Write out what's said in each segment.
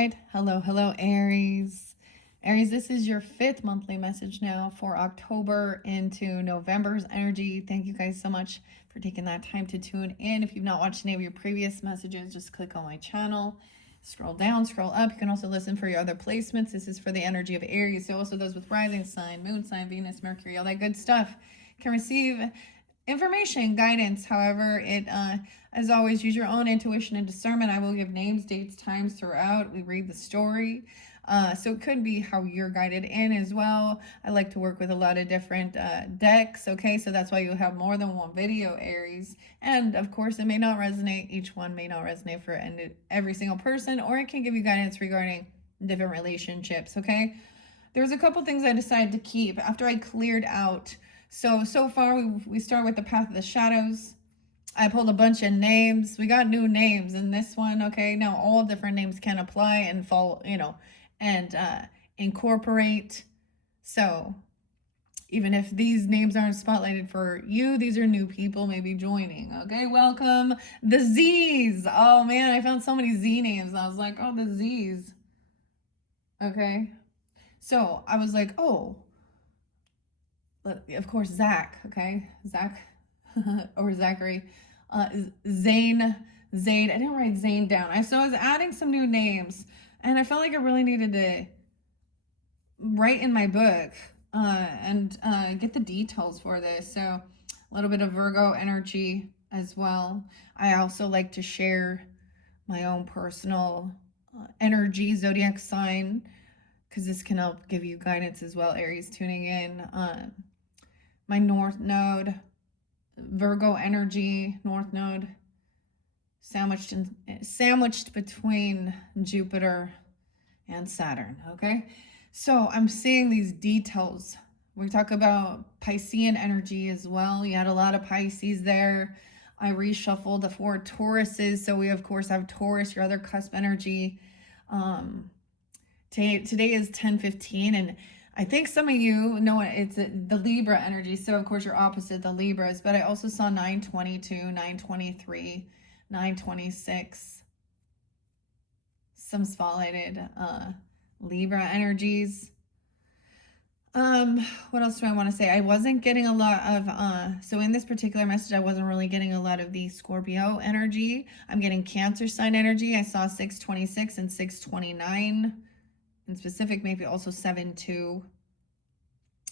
side. Hello, Aries. Aries, this is your 5th monthly message now for October into November's energy. Thank you guys so much for taking that time to tune in. If you've not watched any of your previous messages, just click on my channel. Scroll down, scroll up. You can also listen for your other placements. This is for the energy of Aries. So also those with rising sign, moon sign, Venus, Mercury, all that good stuff can receive information, guidance. However, as always, use your own intuition and discernment. I will give names, dates, times throughout. We read the story. So it could be how you're guided in as well. I like to work with a lot of different decks, okay? So that's why you have more than one video, Aries. And of course, it may not resonate. Each one may not resonate for every single person, or it can give you guidance regarding different relationships, okay? There's a couple things I decided to keep after I cleared out. So far, we start with the Path of the Shadows. I pulled a bunch of names. We got new names in this one, okay? Now all different names can apply and fall, and incorporate. So even if these names aren't spotlighted for you, these are new people maybe joining, okay? Welcome, the Z's. Oh man, I found so many Z names. I was like, oh, the Z's. Okay. So I was like, oh, of course, Zach, okay? Zach or Zachary. Zane. I didn't write Zane down. So I was adding some new names, and I felt like I really needed to write in my book and get the details for this. So a little bit of Virgo energy as well. I also like to share my own personal energy, zodiac sign, because this can help give you guidance as well, Aries tuning in. My North Node, Virgo energy, North Node, sandwiched between Jupiter and Saturn, okay? So I'm seeing these details. We talk about Piscean energy as well. You had a lot of Pisces there. I reshuffled the 4 Tauruses. So we, of course, have Taurus, your other cusp energy. Today is 10:15, and I think some of you know it's the Libra energy. So, of course, you're opposite the Libras. But I also saw 922, 923, 926. Some spotlighted Libra energies. What else do I want to say? I wasn't getting a lot of, so in this particular message, I wasn't really getting a lot of the Scorpio energy. I'm getting Cancer sign energy. I saw 626 and 629. In specific, maybe also 7-2.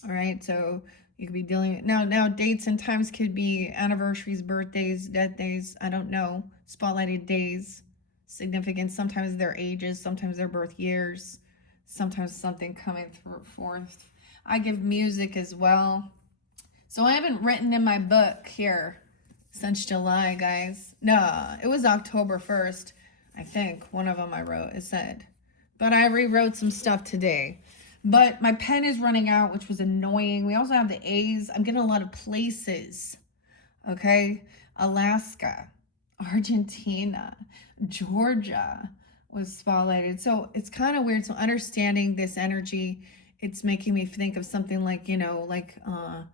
All right, so you could be dealing now dates and times could be anniversaries, birthdays, death days, I don't know, spotlighted days, significance. Sometimes they're ages, sometimes they're birth years, sometimes something coming forth. I give music as well. So I haven't written in my book here since July, guys. No, it was October 1st, I think. One of them I wrote, it said. But I rewrote some stuff today. But my pen is running out, which was annoying. We also have the A's. I'm getting a lot of places. Okay? Alaska, Argentina, Georgia was spotlighted. So it's kind of weird. So understanding this energy, it's making me think of something like, the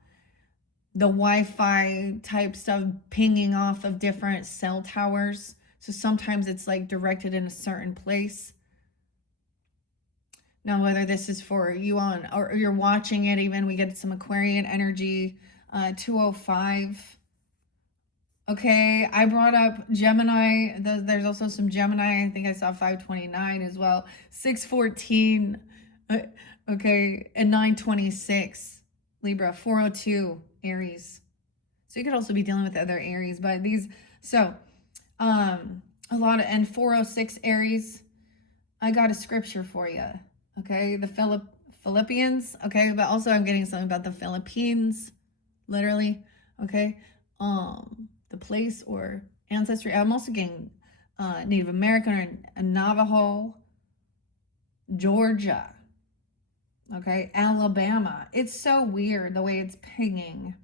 Wi-Fi type stuff pinging off of different cell towers. So sometimes it's like directed in a certain place. Now, whether this is for you on, or you're watching it, even we get some Aquarian energy, 205. Okay, I brought up Gemini. There's also some Gemini. I think I saw 529 as well. 614. Okay, and 926. Libra, 402, Aries. So you could also be dealing with other Aries, but these, so a lot of, and 406 Aries. I got a scripture for you. Okay, the Philippians, okay, but also I'm getting something about the Philippines, literally, okay, the place or ancestry. I'm also getting Native American or Navajo, Georgia, okay, Alabama. It's so weird the way it's pinging,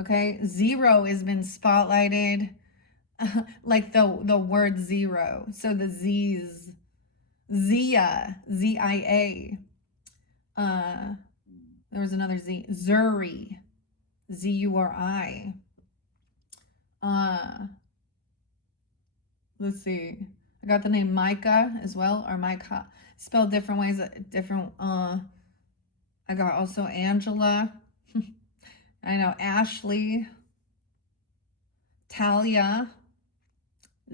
okay. 0 has been spotlighted, like the word zero, so the Z's. Zia, Z-I-A. There was another Z. Zuri, Z-U-R-I. Let's see. I got the name Micah as well, or Micah, spelled different ways, different. I got also Angela. I know Ashley, Talia,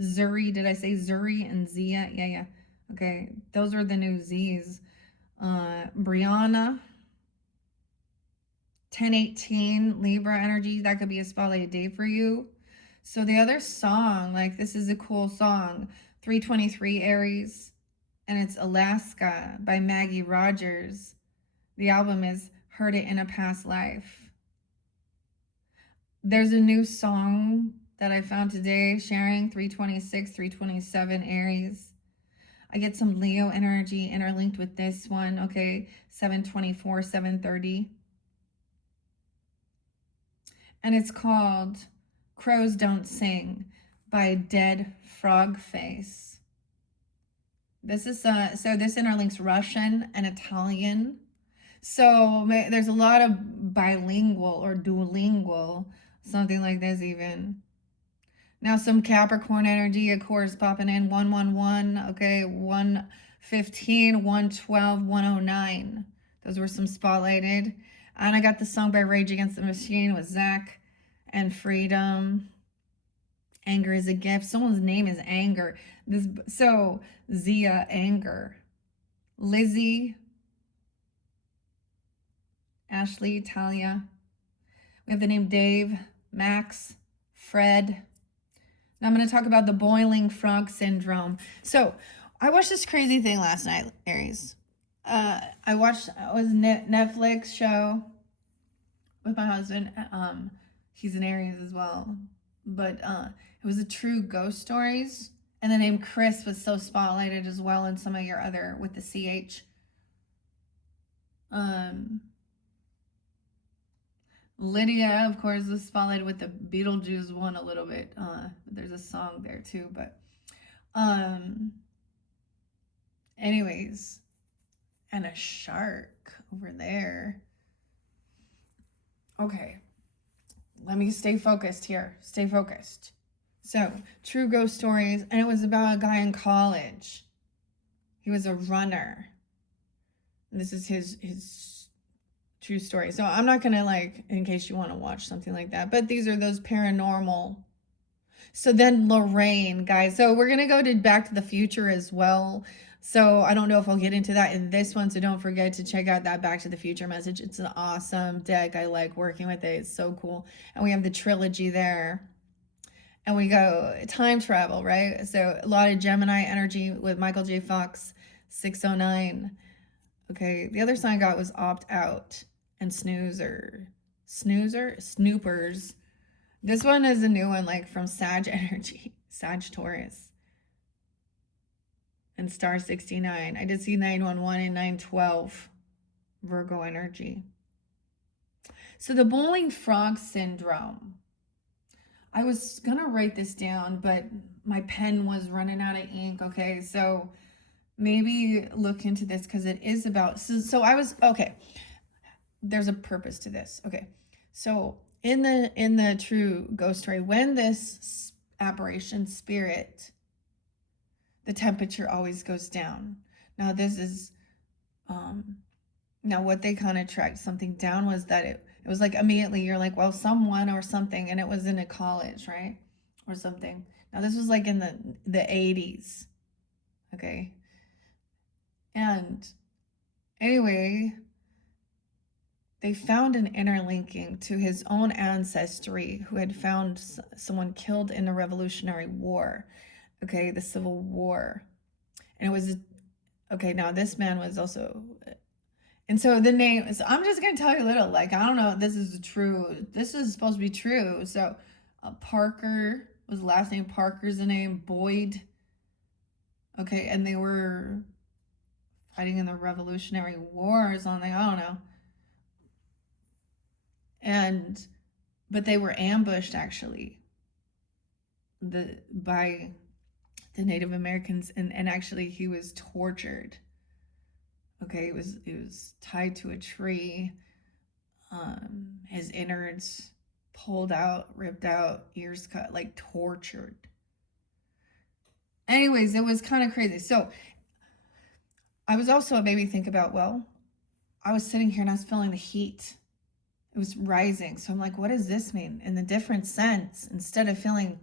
Zuri. Did I say Zuri and Zia? Yeah, yeah. Okay, those are the new Z's. Brianna, 1018, Libra energy. That could be a spotlight day for you. So the other song, like this is a cool song, 323 Aries, and it's Alaska by Maggie Rogers. The album is Heard It in a Past Life. There's a new song that I found today, sharing 326, 327 Aries. I get some Leo energy interlinked with this one, okay? 724, 730. And it's called Crows Don't Sing by Dead Frog Face. This is so this interlinks Russian and Italian. So there's a lot of bilingual or duolingual, something like this even. Now some Capricorn energy, of course, popping in 111, okay, 115, 112, 109. Those were some spotlighted. And I got the song by Rage Against the Machine with Zach and Freedom. Anger is a gift. Someone's name is Anger. So Zia, Anger. Lizzie, Ashley, Talia. We have the name Dave, Max, Fred. Now I'm going to talk about the boiling frog syndrome. So I watched this crazy thing last night, Aries. I watched it was a Netflix show with my husband. He's an Aries as well, but it was a true ghost stories. And the name Chris was so spotlighted as well in some of your other with the CH. Lydia, of course, was spotlighted with the Beetlejuice one a little bit. There's a song there too, but anyways, and a shark over there. Okay, let me stay focused here. Stay focused. So, true ghost stories, and it was about a guy in college. He was a runner. And this is his true story. So I'm not gonna like, in case you want to watch something like that, but these are those paranormal. So then Lorraine, guys. So we're gonna go to Back to the Future as well. So I don't know if I'll get into that in this one. So don't forget to check out that Back to the Future message. It's an awesome deck. I like working with it. It's so cool. And we have the trilogy there. And we go time travel, right? So a lot of Gemini energy with Michael J. Fox, 609. Okay, the other sign I got was Opt Out and Snoopers. This one is a new one, like from Sag energy, Sag Taurus. And Star 69. I did see 911 and 912, Virgo energy. So the boiling frog syndrome. I was gonna write this down, but my pen was running out of ink. Okay, so maybe look into this because it is about. So I was okay. There's a purpose to this. Okay, so in the true ghost story, when this apparition spirit, the temperature always goes down. Now this is now what they kind of tracked something down was that it was like immediately you're like, well, someone or something, and it was in a college, right? Or something. Now this was like in the 80s. Okay. And anyway, they found an interlinking to his own ancestry who had found someone killed in the Revolutionary War. Okay, the Civil War. And it was okay, now this man was also, and so the name, so I'm just gonna tell you a little, like, I don't know if this is true. This is supposed to be true. So Parker was the last name, Parker's the name, Boyd. Okay, and they were fighting in the Revolutionary War or something, I don't know. But they were ambushed actually by the Native Americans, and actually he was tortured. Okay, it was tied to a tree, his innards pulled out, ripped out, ears cut, like tortured. Anyways, it was kind of crazy. So I was also, it made me think about, well, I was sitting here and I was feeling the heat. It was rising. So I'm like, what does this mean? In the different sense, instead of feeling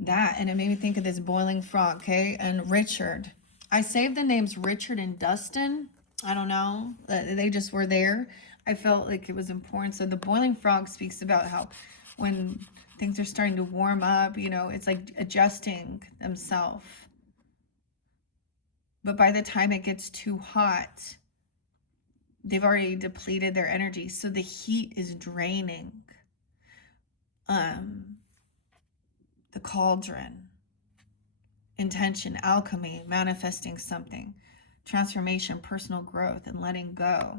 that, and it made me think of this boiling frog, okay? And Richard. I saved the names Richard and Dustin. I don't know. They just were there. I felt like it was important. So the boiling frog speaks about how when things are starting to warm up, it's like adjusting themselves. But by the time it gets too hot, they've already depleted their energy. So the heat is draining the cauldron. Intention, alchemy, manifesting something, transformation, personal growth, and letting go.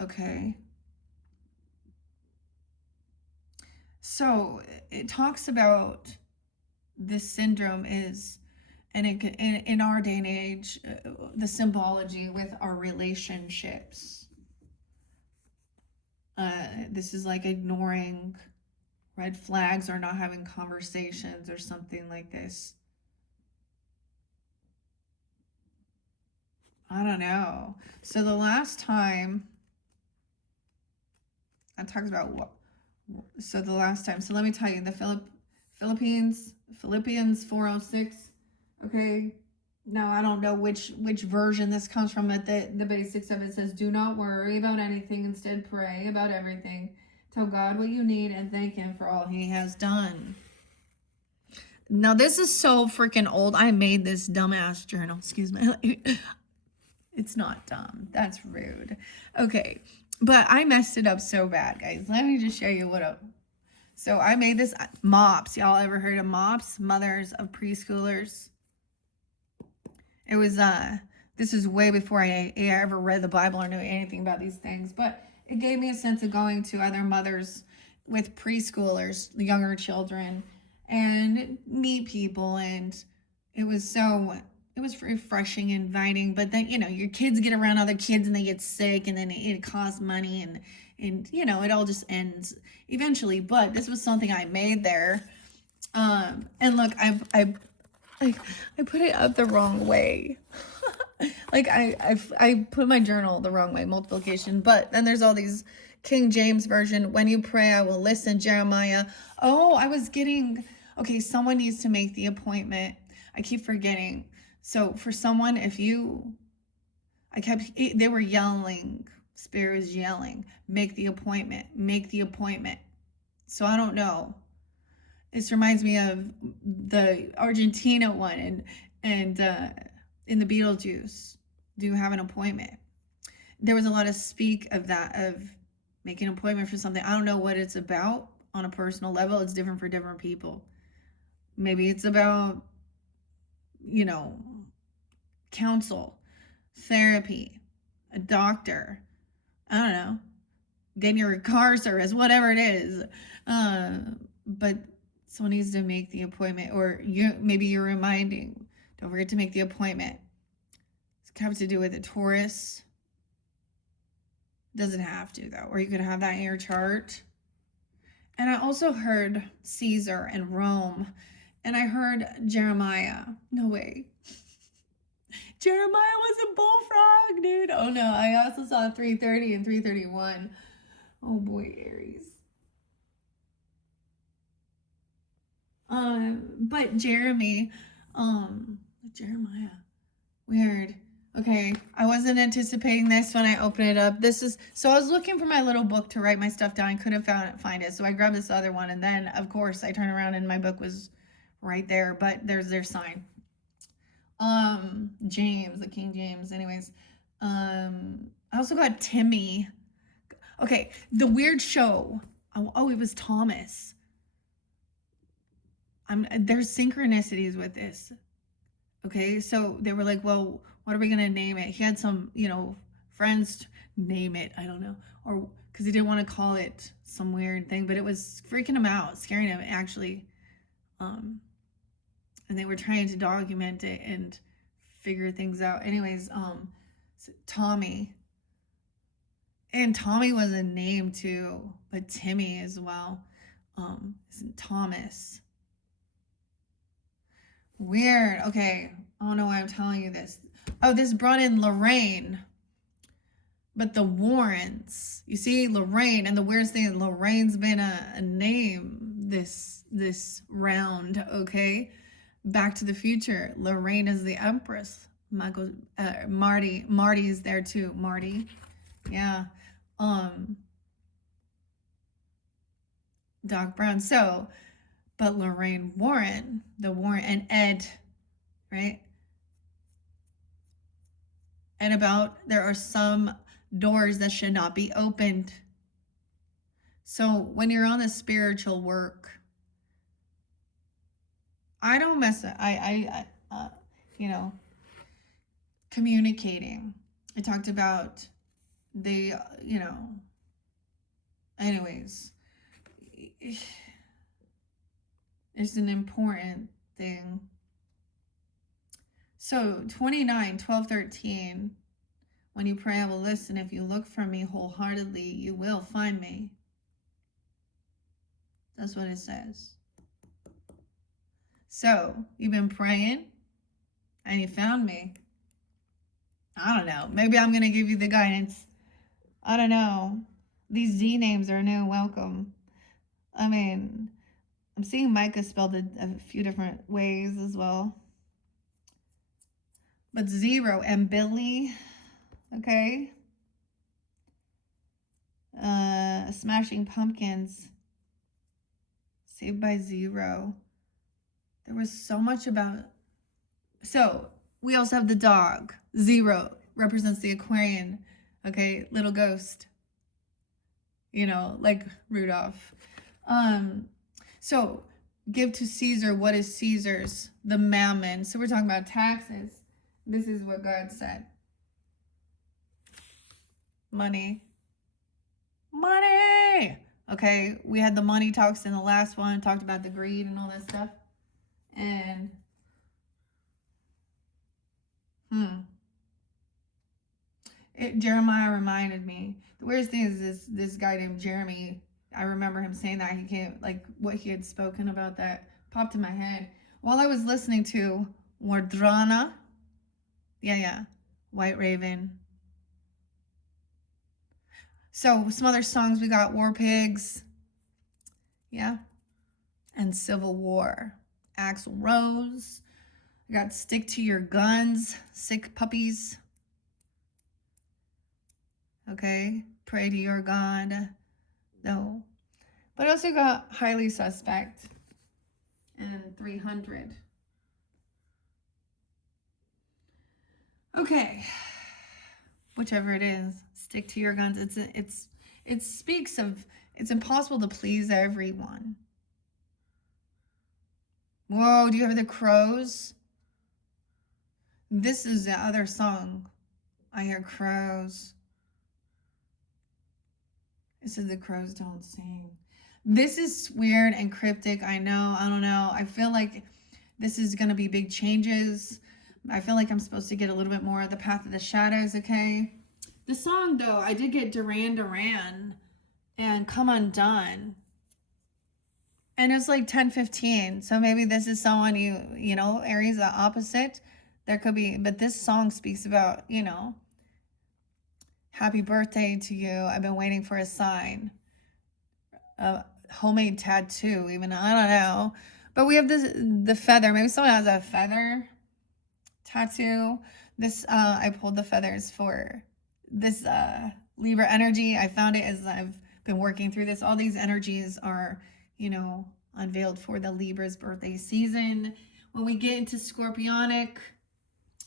Okay. So it talks about this syndrome is, and in our day and age, the symbology with our relationships. This is like ignoring red flags or not having conversations or something like this. I don't know. So the last time I talked about what, so the last time, so let me tell you, the Philippines 406. Okay. Now I don't know which version this comes from, but the basics of it says, do not worry about anything, instead pray about everything. Tell God what you need and thank him for all he has done. Now this is so freaking old. I made this dumbass journal. Excuse me. It's not dumb. That's rude. Okay. But I messed it up so bad, guys. Let me just show you what up. So I made this MOPS. Y'all ever heard of MOPS? Mothers of Preschoolers. It was this is way before I ever read the Bible or knew anything about these things, but it gave me a sense of going to other mothers with preschoolers, the younger children, and meet people, and it was refreshing, inviting. But then your kids get around other kids and they get sick, and then it costs money, and it all just ends eventually. But this was something I made there, and look, I put it up the wrong way. Like I put my journal the wrong way, multiplication. But then there's all these King James version. When you pray, I will listen. Jeremiah. Oh, I was getting. Okay, someone needs to make the appointment. I keep forgetting. So for someone, they were yelling. Spirit was yelling. Make the appointment. Make the appointment. So I don't know. This reminds me of the Argentina one, and in the Beetlejuice, do you have an appointment? There was a lot of speak of that, of making an appointment for something. I don't know what it's about on a personal level. It's different for different people. Maybe it's about, counsel, therapy, a doctor. I don't know. Getting your car service, whatever it is. But someone needs to make the appointment, or maybe you're reminding, don't forget to make the appointment. It's have to do with a Taurus. Doesn't have to though, or you could have that in your chart. And I also heard Caesar and Rome, and I heard Jeremiah. No way. Jeremiah was a bullfrog, dude. Oh no, I also saw 330 and 331. Oh boy, Aries. But Jeremiah, weird. Okay, I wasn't anticipating this when I opened it up. So I was looking for my little book to write my stuff down. I couldn't find it, so I grabbed this other one, and then of course I turned around and my book was right there. But there's their sign. James, the King James. Anyways, I also got Timmy. Okay, the weird show. Oh, it was Thomas. There's synchronicities with this. Okay, so they were like, well, what are we gonna name it? He had some, friends name it. I don't know, or because he didn't want to call it some weird thing, but it was freaking him out, scaring him actually. And they were trying to document it and figure things out. Anyways, so Tommy, and Tommy was a name too, but Timmy as well. Isn't Thomas? Weird. Okay. I don't know why I'm telling you this. Oh, this brought in Lorraine. But the Warrens, you see, Lorraine, and the weirdest thing is Lorraine's been a name this round, okay? Back to the Future. Lorraine is the Empress. Michael, Marty's there too. Marty, yeah. Doc Brown. So, but Lorraine Warren, the Warren, and Ed, right? And about there are some doors that should not be opened. So when you're on the spiritual work, I don't mess up. You know, communicating. I talked about the, anyways, it's an important thing. So 29, 12, 13, when you pray, I will listen. If you look for me wholeheartedly, you will find me. That's what it says. So you've been praying and you found me. I don't know. Maybe I'm going to give you the guidance. I don't know. These Z names are new. Welcome. I mean, I'm seeing Micah spelled a few different ways as well. But 0 and Billy, okay? Smashing Pumpkins, Saved by 0. There was so much about. So we also have the dog. 0 represents the Aquarian, okay? Little ghost. Like Rudolph. So give to Caesar what is Caesar's, the mammon. So we're talking about taxes. This is what God said. Money. Okay, we had the money talks in the last one, talked about the greed and all that stuff. And Jeremiah reminded me. The weirdest thing is this guy named Jeremy. I remember him saying that. He came, like, what he had spoken about that popped in my head while I was listening to Wardrana. Yeah. White Raven. So some other songs, we got War Pigs. Yeah. And Civil War. Axl Rose. We got Stick to Your Guns. Sick Puppies. Okay. Pray to Your God. No. But also got Highly Suspect. And 300. Okay. Whichever it is. Stick to your guns. It speaks of, it's impossible to please everyone. Whoa, do you have the crows? This is the other song. I hear crows. It says the crows don't sing. This is weird and cryptic. I know. I don't know. I feel like this is going to be big changes. I feel like I'm supposed to get a little bit more of the Path of the Shadows, okay? The song, though, I did get Duran Duran and Come Undone. And it's like 10:15. So maybe this is someone Aries, the opposite. There could be, but this song speaks about, happy birthday to you. I've been waiting for a sign. A homemade tattoo, even. I don't know. But we have the feather. Maybe someone has a feather tattoo. This, I pulled the feathers for this Libra energy. I found it as I've been working through this. All these energies are, unveiled for the Libra's birthday season. When we get into Scorpionic,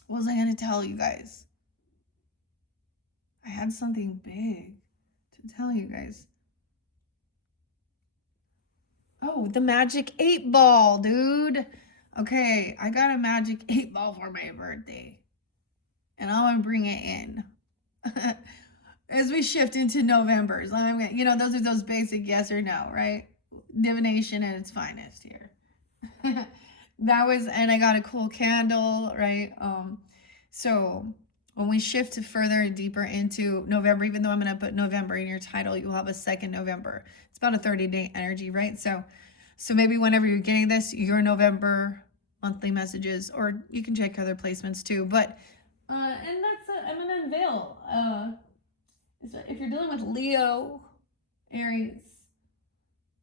what was I going to tell you guys? I had something big to tell you guys. Oh, the magic 8-ball, dude. Okay, I got a magic 8-ball for my birthday. And I'm going to bring it in. As we shift into November's, those are those basic yes or no, right? Divination at its finest here. And I got a cool candle, right? So when we shift to further and deeper into November, even though I'm going to put November in your title, you'll have a 2nd November. It's about a 30-day energy, right? So maybe whenever you're getting this, your November monthly messages, or you can check other placements too. But and that's I'm gonna unveil. If you're dealing with Leo, Aries,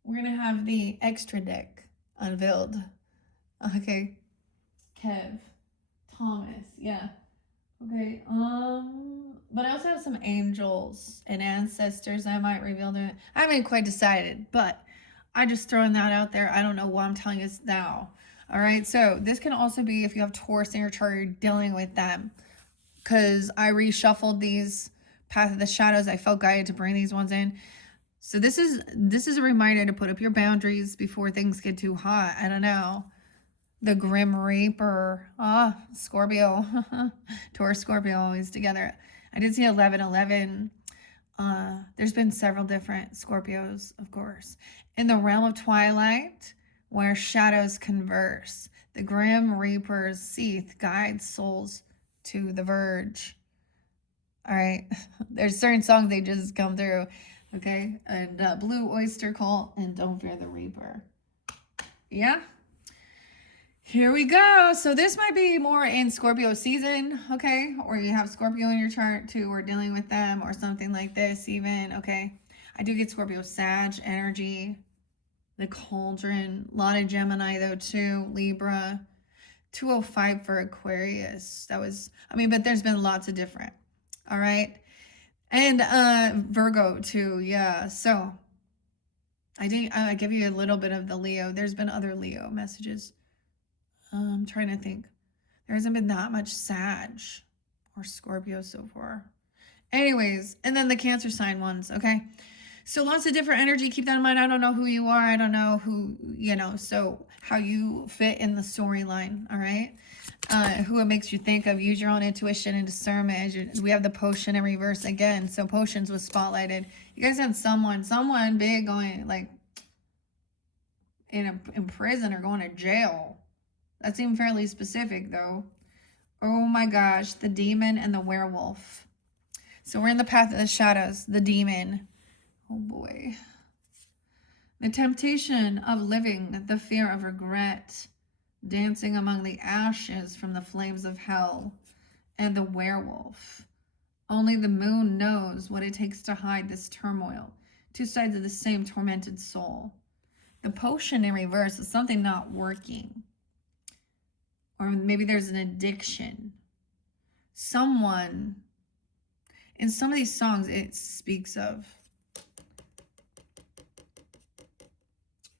we're gonna have the extra deck unveiled. Okay, Kev, Thomas, yeah. Okay, but I also have some angels and ancestors I might reveal to. I haven't quite decided, but I just throwing that out there. I don't know why I'm telling you now. All right, so this can also be if you have Taurus in your chart, you're dealing with them. Because I reshuffled these Path of the Shadows. I felt guided to bring these ones in. So this is a reminder to put up your boundaries before things get too hot. I don't know. The Grim Reaper. Scorpio. Taurus, Scorpio always together. I did see 1111. There's been several different Scorpios, of course. In the realm of twilight, where shadows converse, the Grim Reaper's seeth guides souls to the verge. All right. There's certain songs they just come through. Okay. And Blue Oyster Cult and Don't Fear the Reaper. Yeah. Here we go. So this might be more in Scorpio season, okay? Or you have Scorpio in your chart too, or dealing with them or something like this even, okay? I do get Scorpio Sag energy, the Cauldron, a lot of Gemini though too, Libra, 205 for Aquarius. That was, but there's been lots of different, all right? And Virgo too, yeah. So I give you a little bit of the Leo. There's been other Leo messages. I'm trying to think. There hasn't been that much Sag or Scorpio so far. Anyways, and then the Cancer sign ones, okay? So lots of different energy. Keep that in mind. I don't know who you are. I don't know who, so how you fit in the storyline, all right? Who it makes you think of. Use your own intuition and discernment. We have the potion in reverse again. So potions was spotlighted. You guys had someone big going like in prison or going to jail. That seemed fairly specific, though. Oh my gosh, the demon and the werewolf. So we're in the path of the shadows, the demon. Oh boy. The temptation of living, the fear of regret, dancing among the ashes from the flames of hell, and the werewolf. Only the moon knows what it takes to hide this turmoil. Two sides of the same tormented soul. The potion in reverse is something not working. Or maybe there's an addiction. Someone, in some of these songs, it speaks of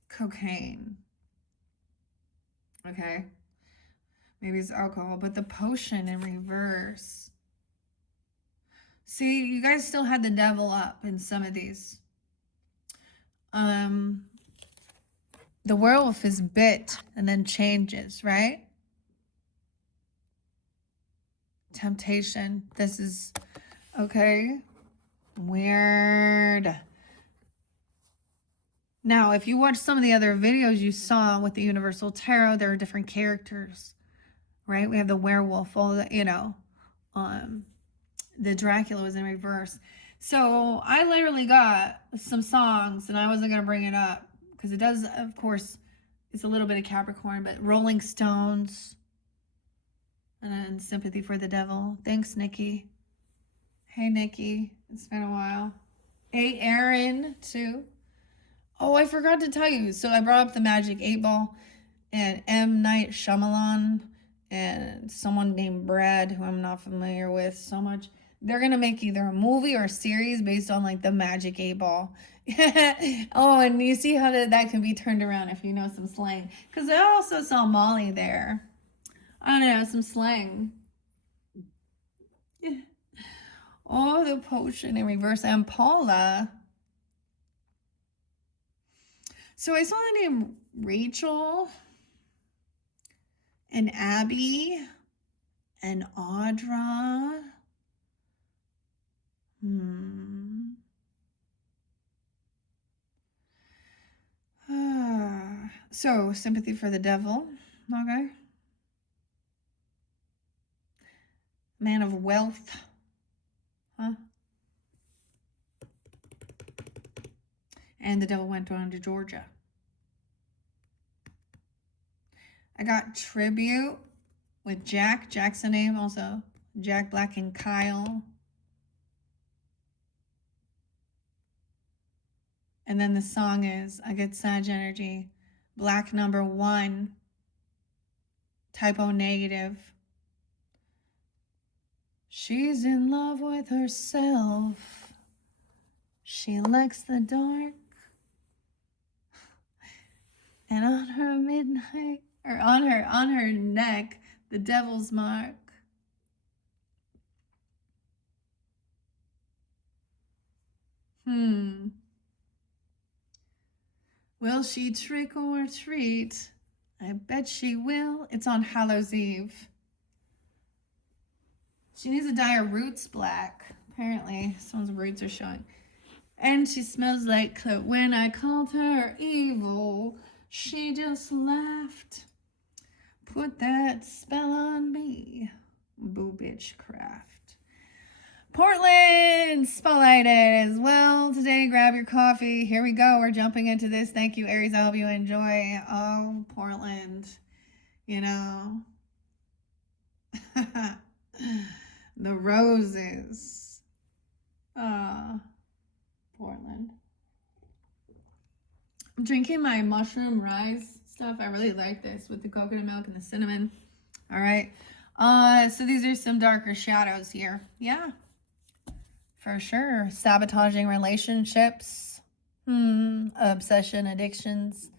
cocaine. Okay. Maybe it's alcohol, but the potion in reverse. See, you guys still had the devil up in some of these. The werewolf is bit and then changes, right? Temptation. This is okay. Weird. Now, if you watch some of the other videos you saw with the Universal Tarot, there are different characters, right? We have the werewolf, all the, the Dracula was in reverse. So I literally got some songs, and I wasn't going to bring it up because it does, of course, it's a little bit of Capricorn, but Rolling Stones. And then Sympathy for the Devil. Thanks, Nikki. Hey, Nikki. It's been a while. Hey, Aaron, too. Oh, I forgot to tell you. So I brought up the Magic 8 Ball and M. Night Shyamalan and someone named Brad, who I'm not familiar with so much. They're going to make either a movie or a series based on like the Magic 8 Ball. Oh, and you see how that can be turned around if you know some slang. Because I also saw Molly there. I don't know, some slang. Yeah. Oh, the potion in reverse. And Paula. So I saw the name Rachel and Abby and Audra. So, Sympathy for the Devil. Okay. Man of Wealth. Huh? And the devil went down to Georgia. I got Tribute with Jack. Jack's the name also. Jack Black and Kyle. And then the song is, I get Sag energy. Black number 1. Typo negative. She's in love with herself. She likes the dark. And on her midnight, or on her neck, the devil's mark. Will she trick or treat? I bet she will. It's on Hallows Eve. She needs to dye her roots black. Apparently, someone's roots are showing. And she smells like when I called her evil, she just laughed. Put that spell on me. Boo bitch craft. Portland spotlighted as well today. Grab your coffee. Here we go. We're jumping into this. Thank you, Aries. I hope you enjoy. Oh, Portland. You know. The roses. Portland. I'm drinking my mushroom rise stuff. I really like this with the coconut milk and the cinnamon. All right. So these are some darker shadows here. Yeah. For sure. Sabotaging relationships. Obsession, addictions.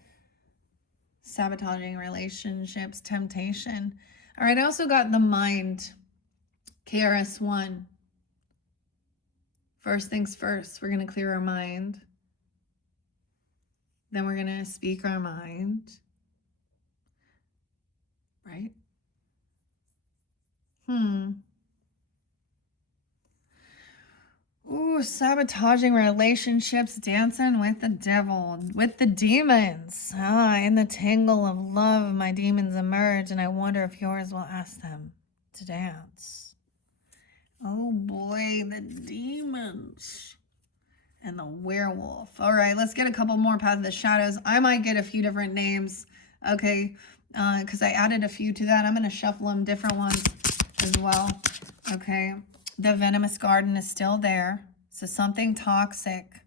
Sabotaging relationships, temptation. All right, I also got the mind. KRS-One. First things first, we're going to clear our mind. Then we're going to speak our mind. Right? Ooh, sabotaging relationships, dancing with the devil, with the demons. In the tangle of love, my demons emerge, and I wonder if yours will ask them to dance. Oh boy, the demons and the werewolf. All right, let's get a couple more Path of the Shadows. I might get a few different names, okay, because I added a few to that. I'm going to shuffle them, different ones as well, okay. The venomous garden is still there. So something toxic.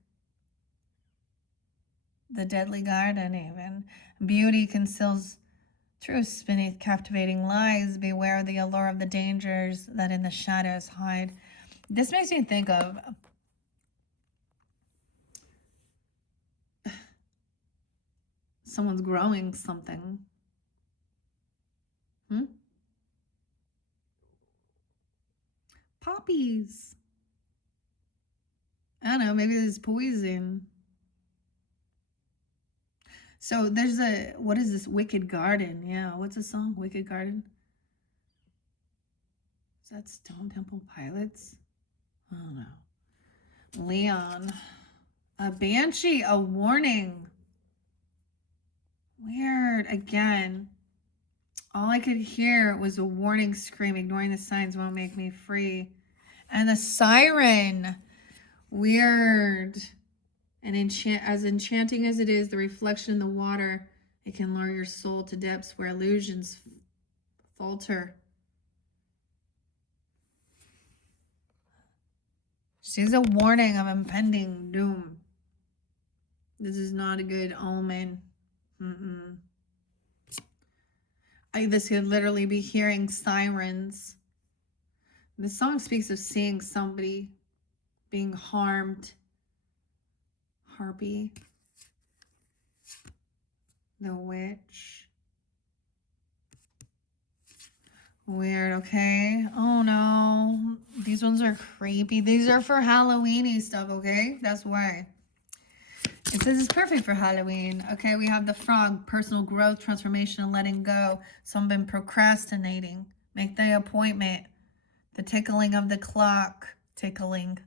The deadly garden even. Beauty conceals truths beneath captivating lies. Beware the allure of the dangers that in the shadows hide. This makes me think of someone's growing something. Poppies. I don't know, maybe there's poison. So there's what is this? Wicked Garden. Yeah, what's the song? Wicked Garden? Is that Stone Temple Pilots? I don't know. Leon. A banshee, a warning. Weird. Again, all I could hear was a warning scream. Ignoring the signs won't make me free. And the siren. Weird. And as enchanting as it is, the reflection in the water, it can lure your soul to depths where illusions falter. She's a warning of impending doom. This is not a good omen. This could literally be hearing sirens. The song speaks of seeing somebody being harmed. Harpy. The witch. Weird, okay. Oh no. These ones are creepy. These are for Halloween-y stuff, okay? That's why. It says it's perfect for Halloween. Okay, we have the frog. Personal growth, transformation, and letting go. Some been procrastinating. Make the appointment. The tickling of the clock. Tickling.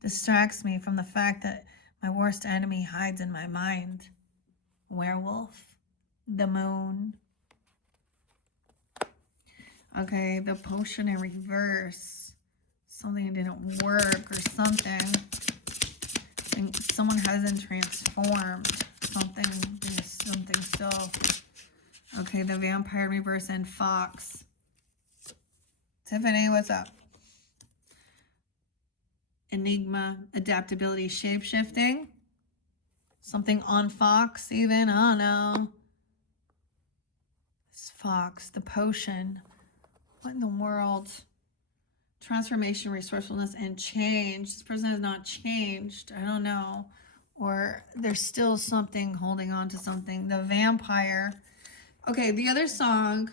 Distracts me from the fact that my worst enemy hides in my mind. Werewolf. The moon. Okay, the potion in reverse. Something didn't work or something. And someone hasn't transformed. Something still. Okay, the vampire reverse and fox. Tiffany, what's up? Enigma, adaptability, shape-shifting. Something on fox even, I don't know. This fox, the potion. What in the world? Transformation, resourcefulness, and change. This person has not changed. I don't know. Or there's still something holding on to something. The vampire. Okay, the other song,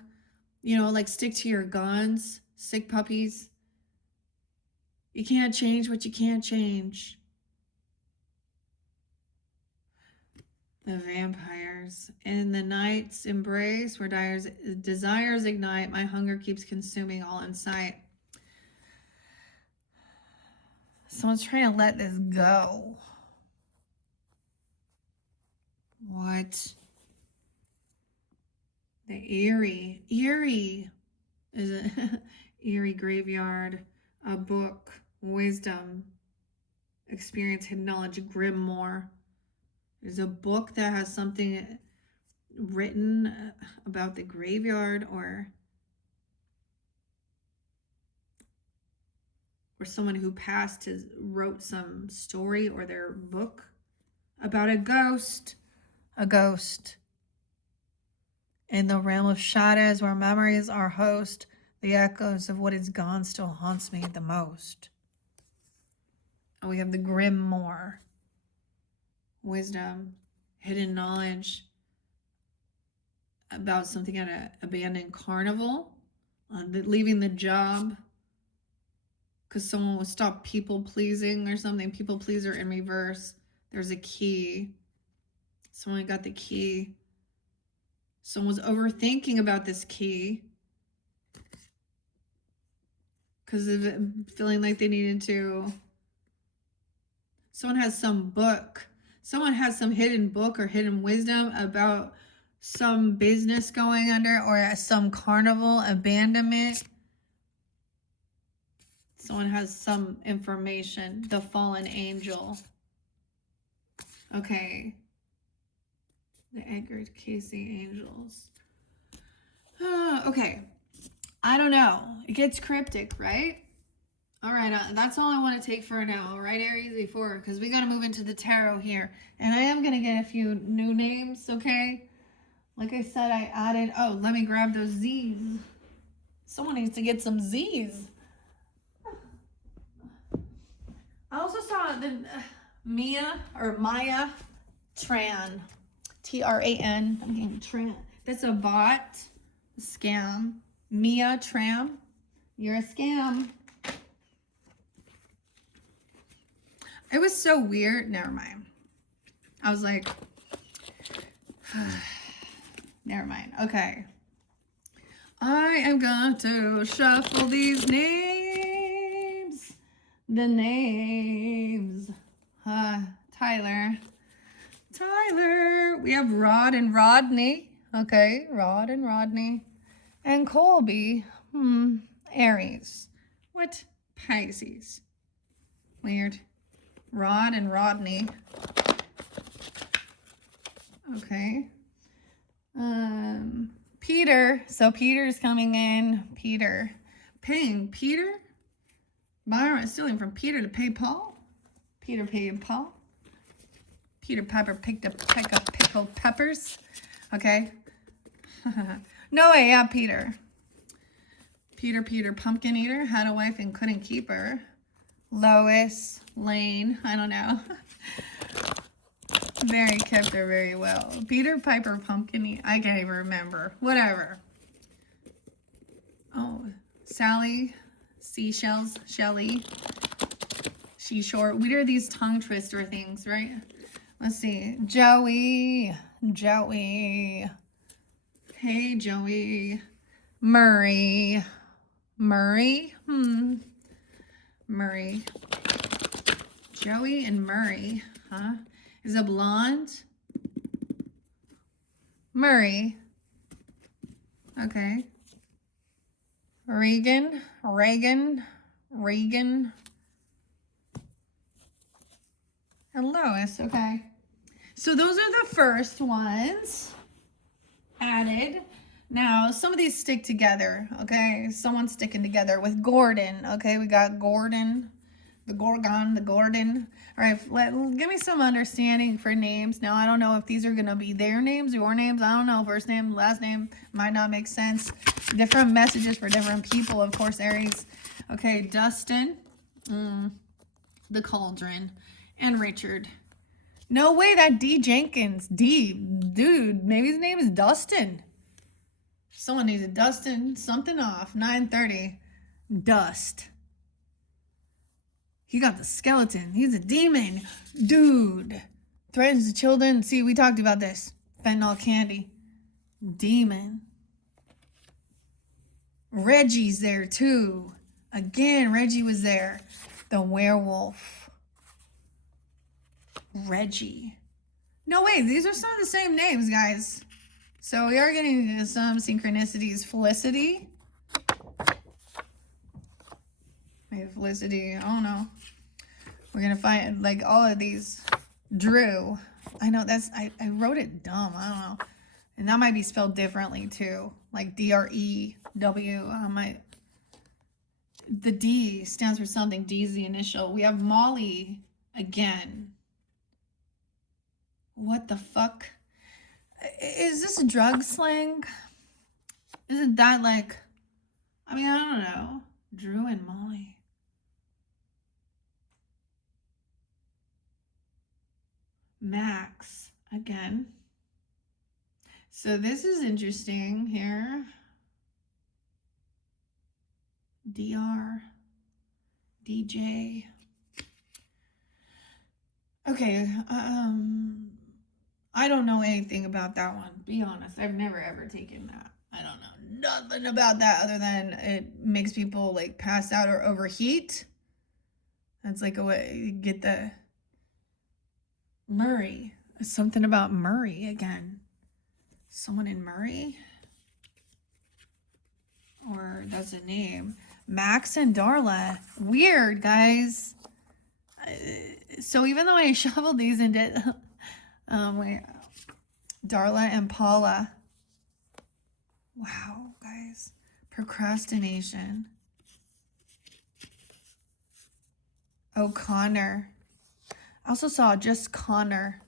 you know, like stick to your guns, sick puppies. You can't change what you can't change. The vampires. In the night's embrace, where desires ignite, my hunger keeps consuming all in sight. Someone's trying to let this go. What? The Eerie. Eerie is a Eerie graveyard, a book, wisdom, experience, hidden knowledge, grimoire. There's a book that has something written about the graveyard, or someone who passed wrote some story or their book about a ghost. A ghost. In the realm of shadows where memories are host, the echoes of what is gone still haunts me the most. And we have the grimoire. Wisdom, hidden knowledge about something at an abandoned carnival, leaving the job because someone will stop people pleasing or something. People pleaser in reverse. There's a key. Someone got the key. Someone was overthinking about this key because of it feeling like they needed to. Someone has some book. Someone has some hidden book or hidden wisdom about some business going under or some carnival abandonment. Someone has some information. The fallen angel. Okay. The Edgar Casey angels. Okay. I don't know. It gets cryptic, right? All right. That's all I want to take for now. All right, Aries, before, because we got to move into the tarot here. And I am going to get a few new names, okay? Like I said, I added, oh, let me grab those Z's. Someone needs to get some Z's. I also saw the Maya Tran. Tran. I'm getting Tran. That's a bot. A scam. Mia Tran. You're a scam. It was so weird. Never mind. I was like, never mind. Okay. I am going to shuffle these names. The names. Tyler. We have Rod and Rodney. Okay, Rod and Rodney. And Colby. Aries. What? Pisces. Weird. Rod and Rodney. Okay. Peter. So Peter's coming in. Peter. Paying Peter? Myra stealing from Peter to pay Paul? Peter paying Paul? Peter Piper picked up pickled peppers. Okay. No way, yeah, Peter. Peter, pumpkin eater, had a wife and couldn't keep her. Lois, Lane, I don't know. Mary kept her very well. Peter Piper, pumpkin eater, I can't even remember. Whatever. Oh, Sally, seashells, Shelly, seashore. What are these tongue twister things, right? Let's see. Joey. Hey, Joey. Murray. Murray. Joey and Murray. Huh? Is it blonde? Murray. Okay. Regan. And Lois. Okay. So those are the first ones. added. Now, some of these stick together, okay? Someone's sticking together with Gordon, okay? We got Gordon, the Gorgon, the Gordon. All right, give me some understanding for names. Now, I don't know if these are going to be their names, your names. I don't know. First name, last name might not make sense. Different messages for different people, of course, Aries. Okay, Dustin, the Cauldron, and Richard. No way, that D Jenkins. D, dude, maybe his name is Dustin. Someone needs a Dustin something off. 9:30. Dust. He got the skeleton. He's a demon. Dude. Threatens the children. See, we talked about this. Fentanyl candy. Demon. Reggie's there too. Again, Reggie was there. The werewolf. Reggie. No, wait. These are some of the same names, guys. So we are getting some synchronicities. Felicity. Maybe Felicity. I don't know. We're going to find like all of these. Drew. I know that's, I wrote it dumb. I don't know. And that might be spelled differently too. Like D-R-E-W. The D stands for something. D is the initial. We have Molly again. What the fuck? Is this a drug slang? Isn't that like, I mean, I don't know. Drew and Molly. Max again. So this is interesting here. DR, DJ. Okay, I don't know anything about that one. Be honest, I've never ever taken that. I don't know nothing about that other than it makes people like pass out or overheat. That's like a way you get the Murray. Something about Murray again. Someone in Murray? Or that's a name. Max and Darla. Weird, guys. So even though I shuffled these and did... wait. Darla and Paula. Wow, guys. Procrastination. O'Connor. I also saw just Connor.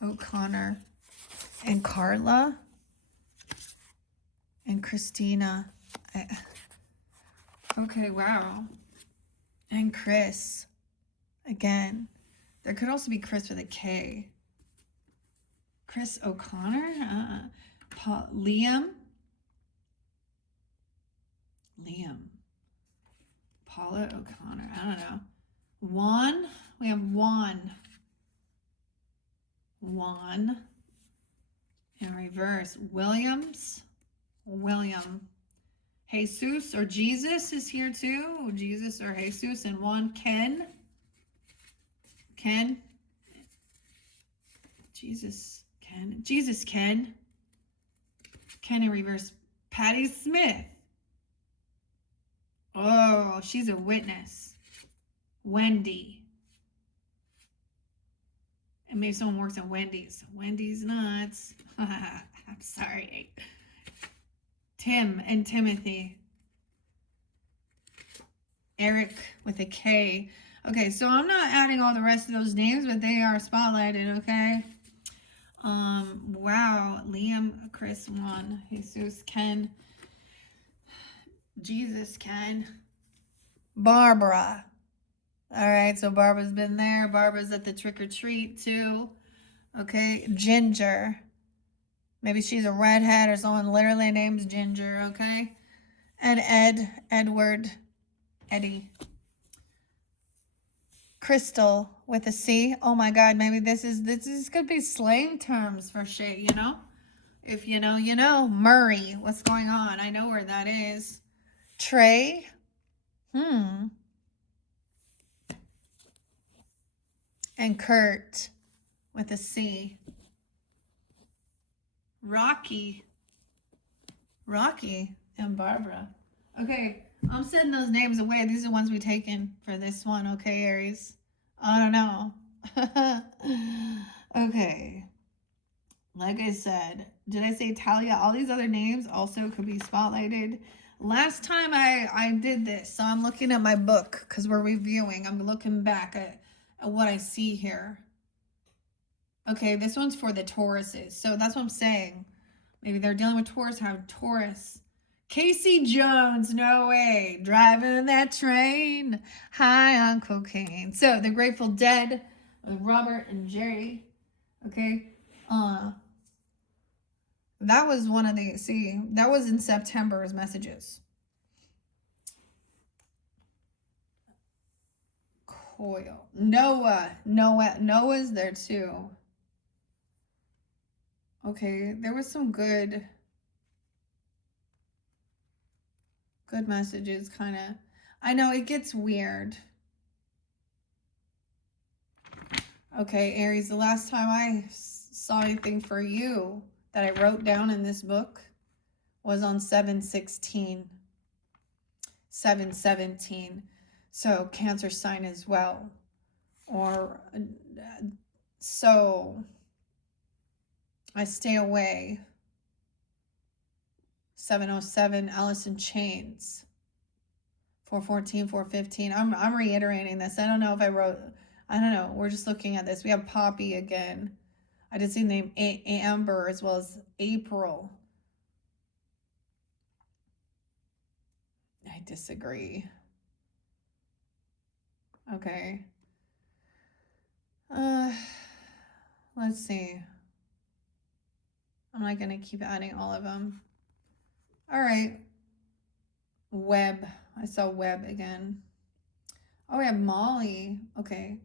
O'Connor. And Carla. And Christina. Okay, wow. And Chris. Again. There could also be Chris with a K. Chris O'Connor? Liam? Liam. Paula O'Connor. I don't know. Juan? We have Juan. Juan. In reverse. Williams? William. Jesus or Jesus is here too. Jesus or Jesus. And Juan. Ken. Ken. Jesus. Ken. Jesus. Ken. Ken in reverse. Patty Smith. Oh, she's a witness. Wendy. And maybe someone works at Wendy's. Wendy's nuts. I'm sorry. Tim and Timothy. Eric with a K. Okay, so I'm not adding all the rest of those names, but they are spotlighted, okay? Wow. Liam, Chris, Juan, Jesus, Ken. Jesus, Ken. Barbara. All right, so Barbara's been there. Barbara's at the trick-or-treat, too. Okay, Ginger. Maybe she's a redhead or someone literally named Ginger, okay? And Edward, Eddie. Crystal with a C. Oh my God, maybe this could be slang terms for shit, you know? If you know, you know. Murray, what's going on? I know where that is. Trey. And Kurt with a C. Rocky and Barbara. Okay, I'm setting those names away. These are the ones we've taken for this one, okay, Aries? I don't know. Okay. Like I said, did I say Talia? All these other names also could be spotlighted. Last time I did this, so I'm looking at my book because we're reviewing. I'm looking back at what I see here. Okay, this one's for the Tauruses. So that's what I'm saying. Maybe they're dealing with Taurus, have Taurus. Casey Jones, no way. Driving that train high on cocaine. So the Grateful Dead with Robert and Jerry. Okay. That was one of the, see, that was in September's messages. Coil. Noah's there too. Okay, there was some good messages, kind of. I know it gets weird. Okay, Aries, the last time I saw anything for you that I wrote down in this book was on 7/16, 7/17. So Cancer sign as well. Or so I stay away. 707, Alice in Chains. 414, 415. I'm reiterating this. I don't know if I wrote, I don't know. We're just looking at this. We have Poppy again. I did see the name Amber as well as April. I disagree. Okay. Let's see. I'm not going to keep adding all of them. All right. Webb. I saw Webb again. Oh, we have Molly. Okay.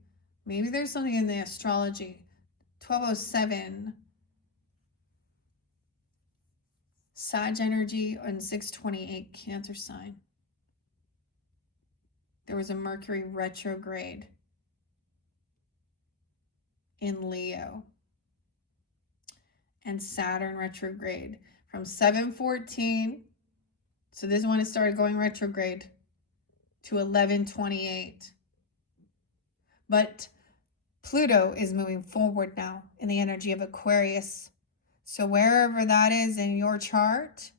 Maybe there's something in the astrology. 1207. Sag energy and 628 Cancer sign. There was a Mercury retrograde in Leo. And Saturn retrograde from 7/14. So this one it started going retrograde to 11/28. But Pluto is moving forward now in the energy of Aquarius. So wherever that is in your chart,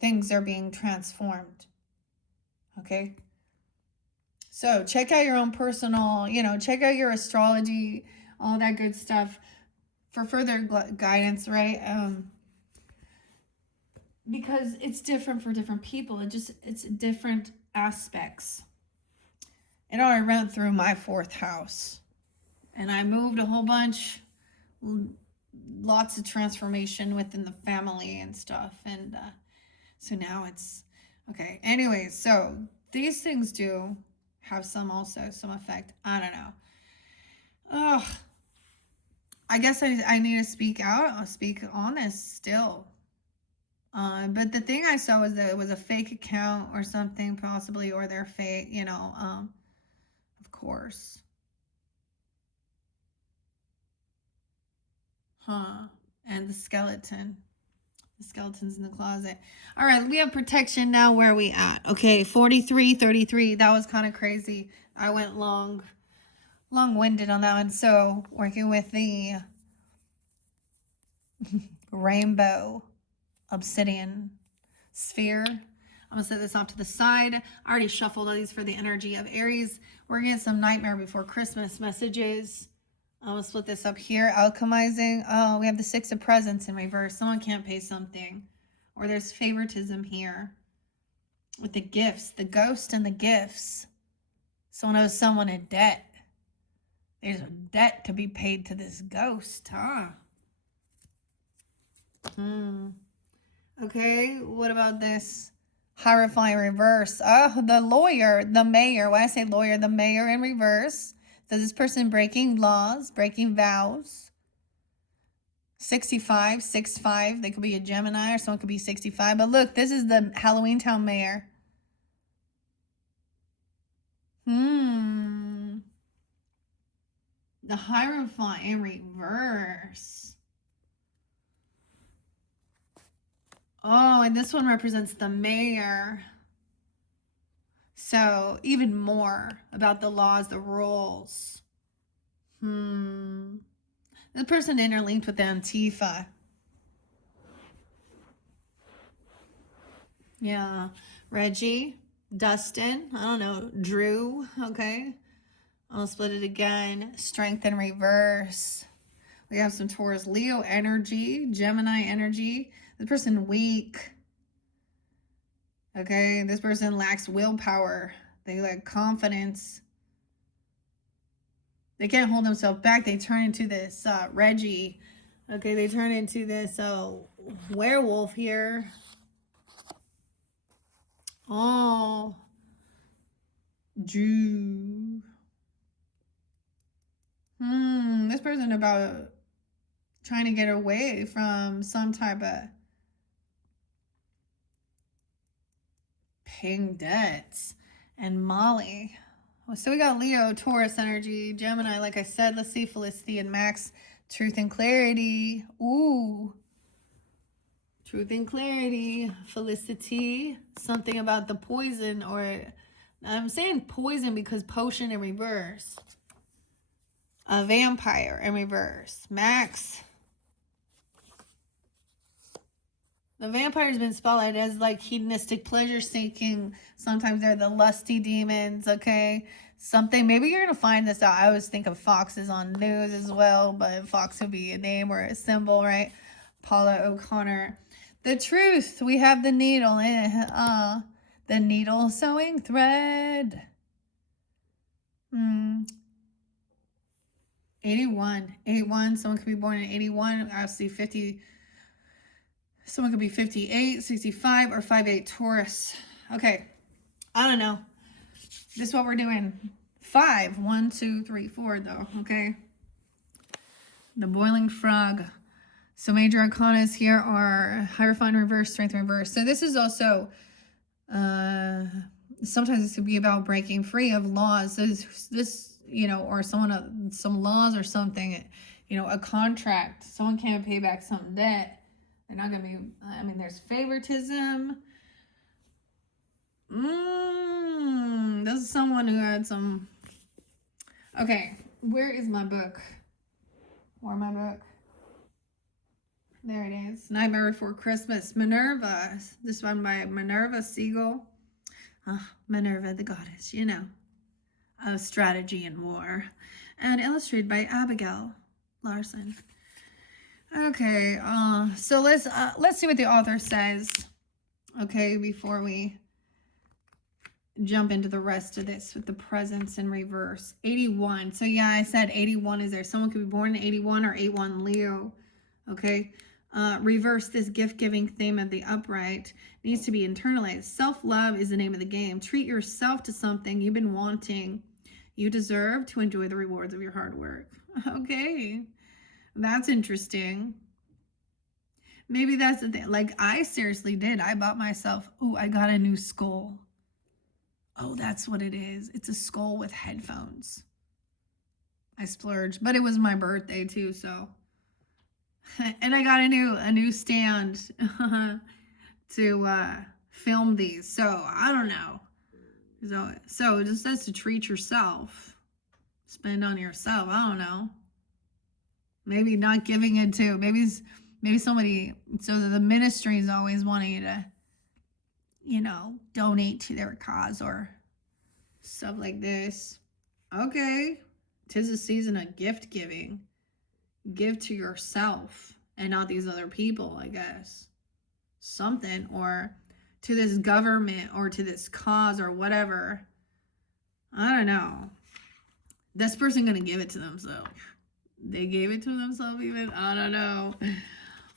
things are being transformed. Okay? So check out your own personal, check out your astrology, all that good stuff for further guidance, right? Because it's different for different people. It's different aspects. It already ran through my 4th house. And I moved a whole bunch, lots of transformation within the family and stuff. And so now it's, okay. Anyways, so these things do have some effect. I don't know. Ugh. I guess I need to speak out. I'll speak on this still. But the thing I saw was that it was a fake account or something, possibly, or they're fake, of course. And the skeleton. The skeleton's in the closet. All right, we have protection now. Where are we at? Okay, 43:33. That was kind of crazy. I went long-winded on that one. So working with the rainbow obsidian sphere. I'm gonna set this off to the side. I already shuffled all these for the energy of Aries. We're gonna get some Nightmare Before Christmas messages. I'm gonna split this up here. Alchemizing. Oh, we have the 6 of Presents in reverse. Someone can't pay something. Or there's favoritism here. With the gifts. The ghost and the gifts. Someone owes someone a debt. There's a debt to be paid to this ghost, huh? Okay, what about this? Horrifying reverse. Oh, the lawyer, the mayor. When I say lawyer, the mayor in reverse. So this person breaking laws, breaking vows. 65, 6'5". They could be a Gemini or someone could be 65. But look, this is the Halloween Town mayor. The Hierophant in reverse. Oh, and this one represents the mayor. So even more about the laws, the rules. The person interlinked with the Antifa. Yeah. Reggie, Dustin, I don't know, Drew, okay. I'll split it again. Strength in reverse. We have some Taurus, Leo energy, Gemini energy. This person weak. Okay, this person lacks willpower. They lack confidence. They can't hold themselves back. They turn into this Reggie. Okay, they turn into this werewolf here. Oh, Drew. This person about trying to get away from some type of paying debts. And Molly. So we got Leo, Taurus energy, Gemini, like I said. Let's see Felicity and Max. Truth and clarity. Ooh. Truth and clarity. Felicity. Something about the poison, or I'm saying poison because potion in reverse. A vampire in reverse. Max. The vampire's been spotlighted as like hedonistic pleasure seeking. Sometimes they're the lusty demons, okay? Something, maybe you're going to find this out. I always think of foxes on news as well, but fox would be a name or a symbol, right? Paula O'Connor. The truth, we have the needle in the needle sewing thread. 81. Someone could be born in 81. Obviously 50. Someone could be 58, 65, or 58 Taurus. Okay. I don't know. This is what we're doing. 5. 1, 2, 3, 4, though. Okay. The boiling frog. So major arcanas here are Hierophant reverse, strength reverse. So this is also, sometimes this could be about breaking free of laws. This or someone, some laws or something, a contract. Someone can't pay back some debt. They're not going to be, there's favoritism. This is someone who had some, okay, where is my book? Where my book? There it is. Nightmare Before Christmas. Minerva. This one by Minerva Siegel. Minerva, the goddess, of strategy and war. And illustrated by Abigail Larson. Okay, so let's see what the author says. Okay, before we jump into the rest of this with the presence in reverse. 81. So yeah, I said 81 is there. Someone could be born in 81 or 81 Leo. Okay. Reverse, this gift-giving theme of the upright needs to be internalized. Self-love is the name of the game. Treat yourself to something you've been wanting. You deserve to enjoy the rewards of your hard work. Okay. That's interesting. Maybe that's the thing. Like, I seriously did. I bought myself, I got a new skull. Oh, that's what it is. It's a skull with headphones. I splurged, but it was my birthday too, so. And I got a new stand to film these. So I don't know. So it just says to treat yourself. Spend on yourself. I don't know. Maybe not giving it to, maybe somebody, so the ministry is always wanting you to, donate to their cause or stuff like this. Okay. 'Tis a season of gift giving. Give to yourself and not these other people, I guess. Something, or to this government or to this cause or whatever. I don't know. This person gonna give it to themselves. They gave it to themselves even? I don't know.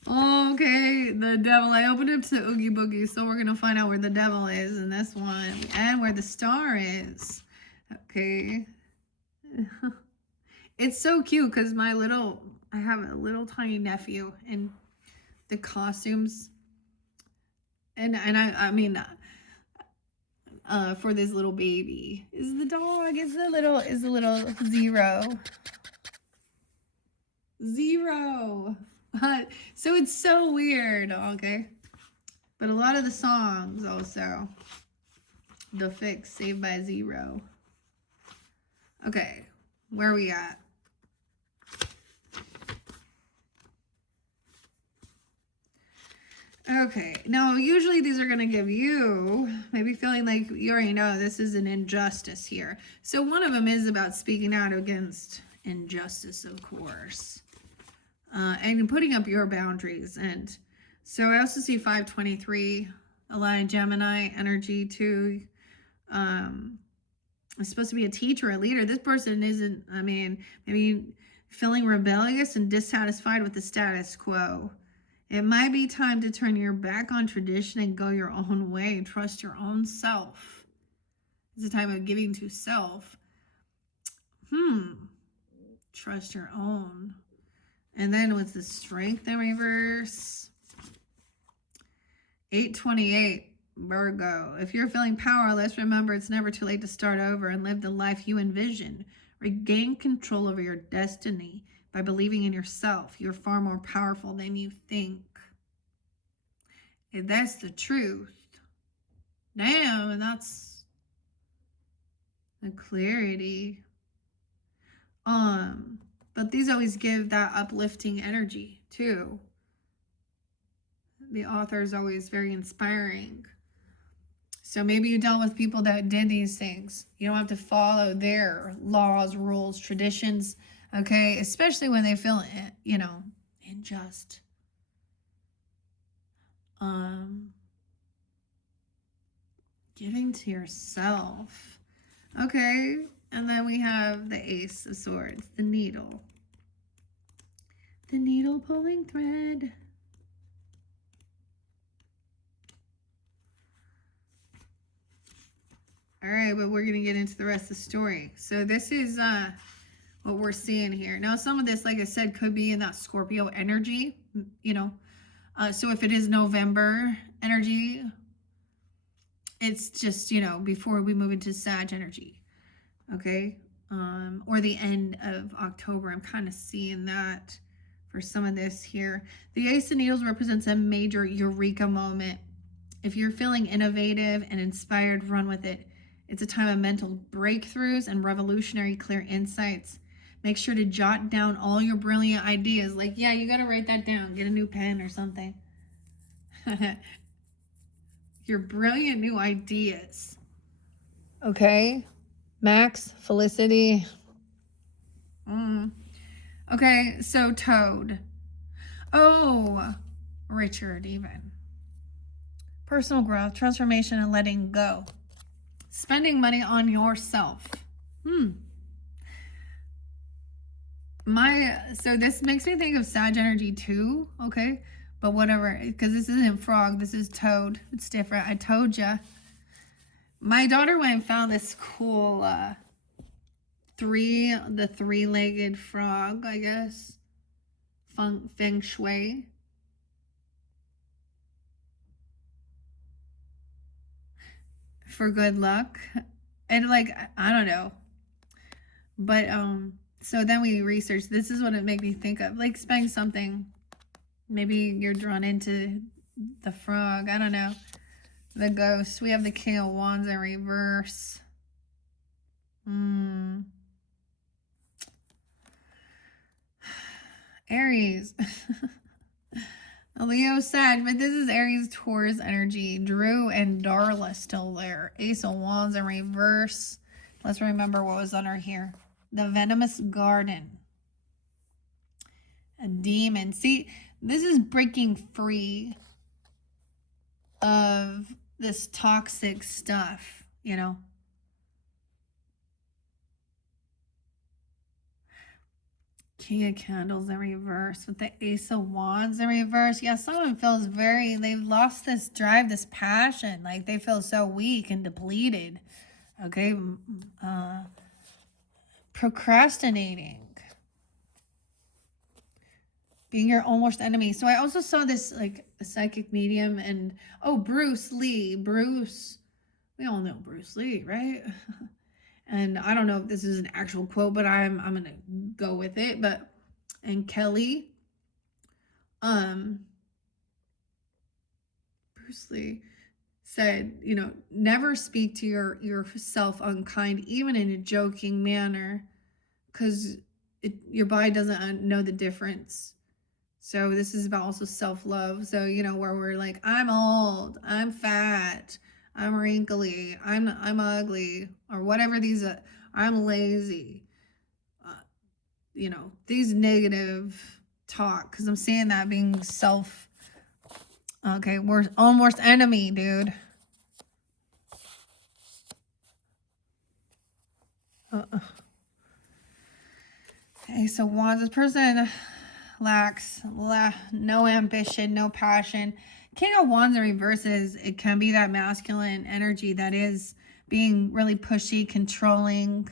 Okay, the devil. I opened up to Oogie Boogie, so we're gonna find out where the devil is in this one and where the star is. Okay. It's so cute because I have a little tiny nephew, and the costumes, and for this little baby is the dog, is the little zero. So it's so weird. Okay, but a lot of the songs also, the fix, Saved by Zero. Okay, where are we at? Okay, now usually these are going to give you maybe feeling like you already know this is an injustice here. So one of them is about speaking out against injustice, of course, and putting up your boundaries. And so I also see 523, a lot of Gemini energy too. It's supposed to be a teacher, a leader. This person isn't, I mean, maybe feeling rebellious and dissatisfied with the status quo. It might be time to turn your back on tradition and go your own way. Trust your own self. It's a time of giving to self. Trust your own. And then with the strength in reverse, 828, Virgo. If you're feeling powerless, remember it's never too late to start over and live the life you envision. Regain control over your destiny by believing in yourself. You're far more powerful than you think. And that's the truth. Damn, that's the clarity. But these always give that uplifting energy too. The author is always very inspiring. So maybe you dealt with people that did these things. You don't have to follow their laws, rules, traditions, okay? Especially when they feel, unjust. Giving to yourself. Okay, and then we have the Ace of Swords, the needle. The needle pulling thread. All right, but we're going to get into the rest of the story. So this is what we're seeing here. Now, some of this, like I said, could be in that Scorpio energy, so if it is November energy, it's just, before we move into Sag energy, okay? Or the end of October. I'm kind of seeing that for some of this here. The Ace of Needles represents a major eureka moment. If you're feeling innovative and inspired, run with it. It's a time of mental breakthroughs and revolutionary clear insights. Make sure to jot down all your brilliant ideas. Like, yeah, you got to write that down. Get a new pen or something. Your brilliant new ideas. Okay. Max, Felicity. Okay, so Toad. Oh, Richard even. Personal growth, transformation, and letting go. Spending money on yourself. So this makes me think of Sag energy too, okay? But whatever, because this isn't frog, this is toad. It's different. I told ya. My daughter went and found this cool three-legged frog, I guess. Feng Shui. For good luck. And like, I don't know. But so then we researched. This is what it made me think of. Like spending something. Maybe you're drawn into the frog. I don't know. The ghost. We have the King of Wands in reverse. Aries. Leo, Sag, but this is Aries, Taurus energy. Drew and Darla still there. Ace of Wands in reverse. Let's remember what was under here. The Venomous Garden. A demon. See, this is breaking free of this toxic stuff, King of Candles in reverse with the Ace of Wands in reverse. Yeah, someone feels they've lost this drive, this passion. Like they feel so weak and depleted. Okay. Procrastinating. Being your own worst enemy. So I also saw this like a psychic medium and, Bruce Lee. We all know Bruce Lee, right? And I don't know if this is an actual quote, but I'm gonna go with it. But and Kelly, Bruce Lee said, never speak to yourself unkind, even in a joking manner, because your body doesn't know the difference So this is about also self-love. So, you know, where we're like, I'm old, I'm fat, I'm wrinkly, I'm ugly, or whatever these are, I'm lazy. Uh, you know, these negative talk, because I'm seeing that being self. Okay, we're almost enemy, dude. Okay, so Wands, this person lacks no ambition, no passion. King of Wands in reverses, it can be that masculine energy that is being really pushy, controlling,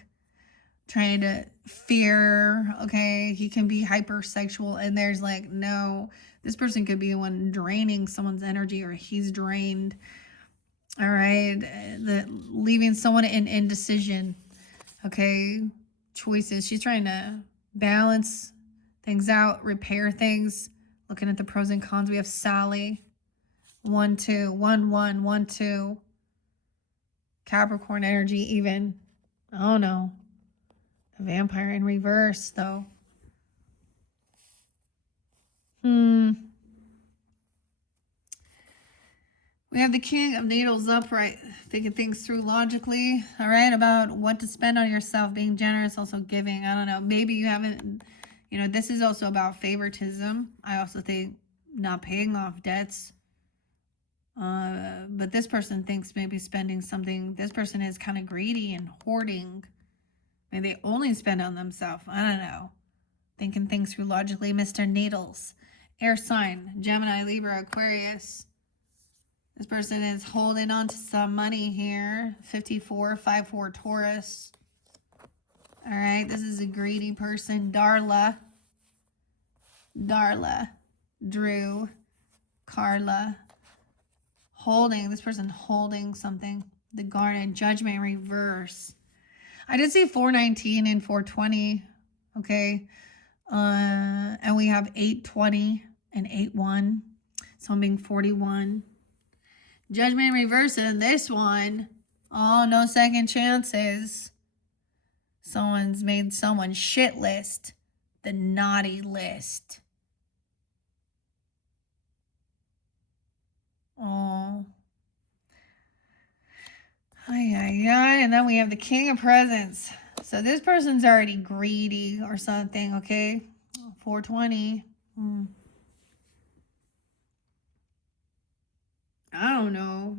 trying to fear. Okay, he can be hypersexual, and there's like, no, this person could be the one draining someone's energy, or he's drained. All right, leaving someone in indecision. Okay, choices. She's trying to balance things out, repair things. Looking at the pros and cons, we have Sally. 1 2 1 1 1 2. Capricorn energy, even. Oh no. The vampire in reverse, though. We have the King of Needles upright, thinking things through logically, all right, about what to spend on yourself, being generous, also giving. I don't know. Maybe you haven't, you know, this is also about favoritism. I also think not paying off debts. But this person thinks maybe spending something, this person is kind of greedy and hoarding. Maybe they only spend on themselves. I don't know. Thinking things through logically, Mr. Needles. Air sign, Gemini, Libra, Aquarius. This person is holding on to some money here. 54, 5-4 Taurus. All right, this is a greedy person. Darla, Drew, Carla. Holding, this person holding something. The Garnet, Judgment reverse. I did see 419 and 420. Okay. And we have 820 and 81. So I'm being 41. Judgment reverse in this one. Oh, no second chances. Someone's made someone's shit list the naughty list. Oh. And then we have the King of Presents. So this person's already greedy or something, okay? 420. I don't know.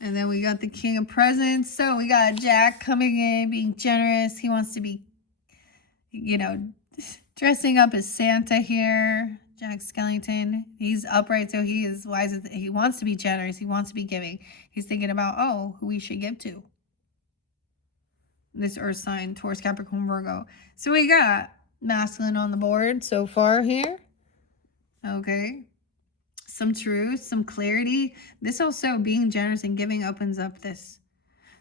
And then we got the King of Presents. So we got Jack coming in, being generous. He wants to be, you know, dressing up as Santa here. Jack Skellington. He's upright, so he is wise. He wants to be generous. He wants to be giving. He's thinking about, oh, who we should give to. This earth sign, Taurus, Capricorn, Virgo. So we got masculine on the board so far here. Okay. Some truth, some clarity. This also, being generous and giving, opens up this.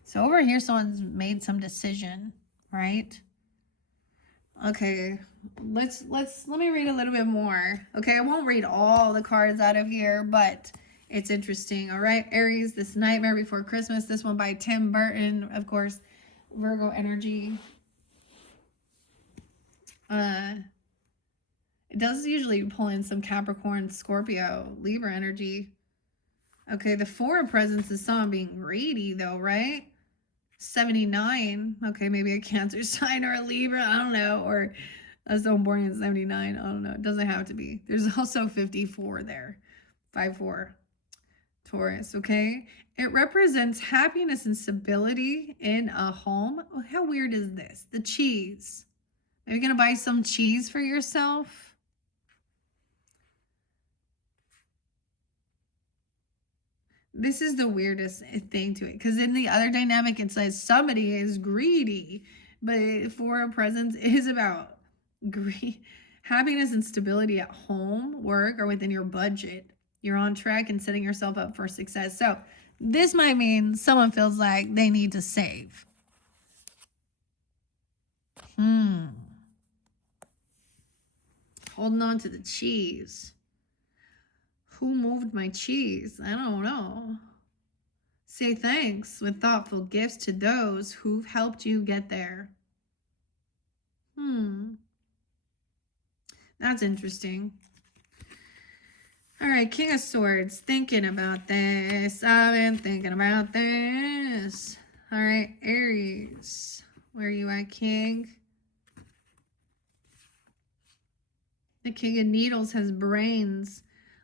So over here, someone's made some decision, right? Okay, let me read a little bit more. Okay, I won't read all the cards out of here, but it's interesting. All right, Aries, This Nightmare Before Christmas. This one by Tim Burton, of course. Virgo energy. It does usually pull in some Capricorn, Scorpio, Libra energy. Okay, the Four of Presents is someone being greedy, though, right? 79. Okay, maybe a Cancer sign or a Libra. I don't know. Or someone born in 79. I don't know. It doesn't have to be. There's also 54 there. 5-4 Taurus. Okay. It represents happiness and stability in a home. Oh, how weird is this? The cheese. Are you going to buy some cheese for yourself? This is the weirdest thing to it, because in the other dynamic it says somebody is greedy, but Four of Presents is about happiness and stability at home, work, or within your budget. You're on track and setting yourself up for success. So this might mean someone feels like they need to save. Holding on to the cheese. Who moved my cheese? I don't know. Say thanks with thoughtful gifts to those who've helped you get there. That's interesting. All right, King of Swords. Thinking about this. I've been thinking about this. All right, Aries. Where are you at, King? The King of Needles has brains,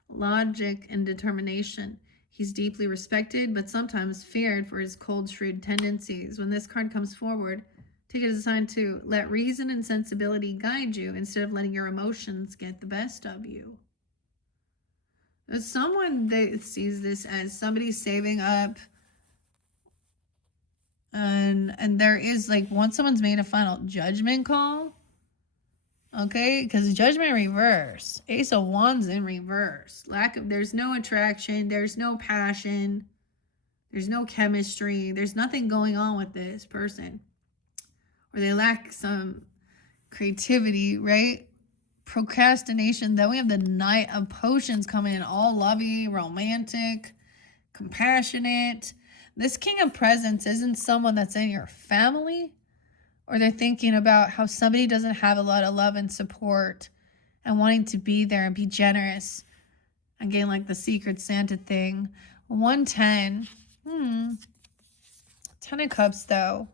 logic, and determination. He's deeply respected, but sometimes feared for his cold, shrewd tendencies. When this card comes forward, take it as a sign to let reason and sensibility guide you instead of letting your emotions get the best of you. There's someone that sees this as somebody saving up, and there is like once someone's made a final judgment call, okay, because judgment reverse, Ace of Wands in reverse, there's no attraction, there's no passion, there's no chemistry, there's nothing going on with this person, or they lack some creativity, right? Procrastination. Then we have the Knight of Potions coming in, all lovey, romantic, compassionate. This King of Presents isn't someone that's in your family, or they're thinking about how somebody doesn't have a lot of love and support and wanting to be there and be generous. Again, like the Secret Santa thing. 110. 10 of Cups, though.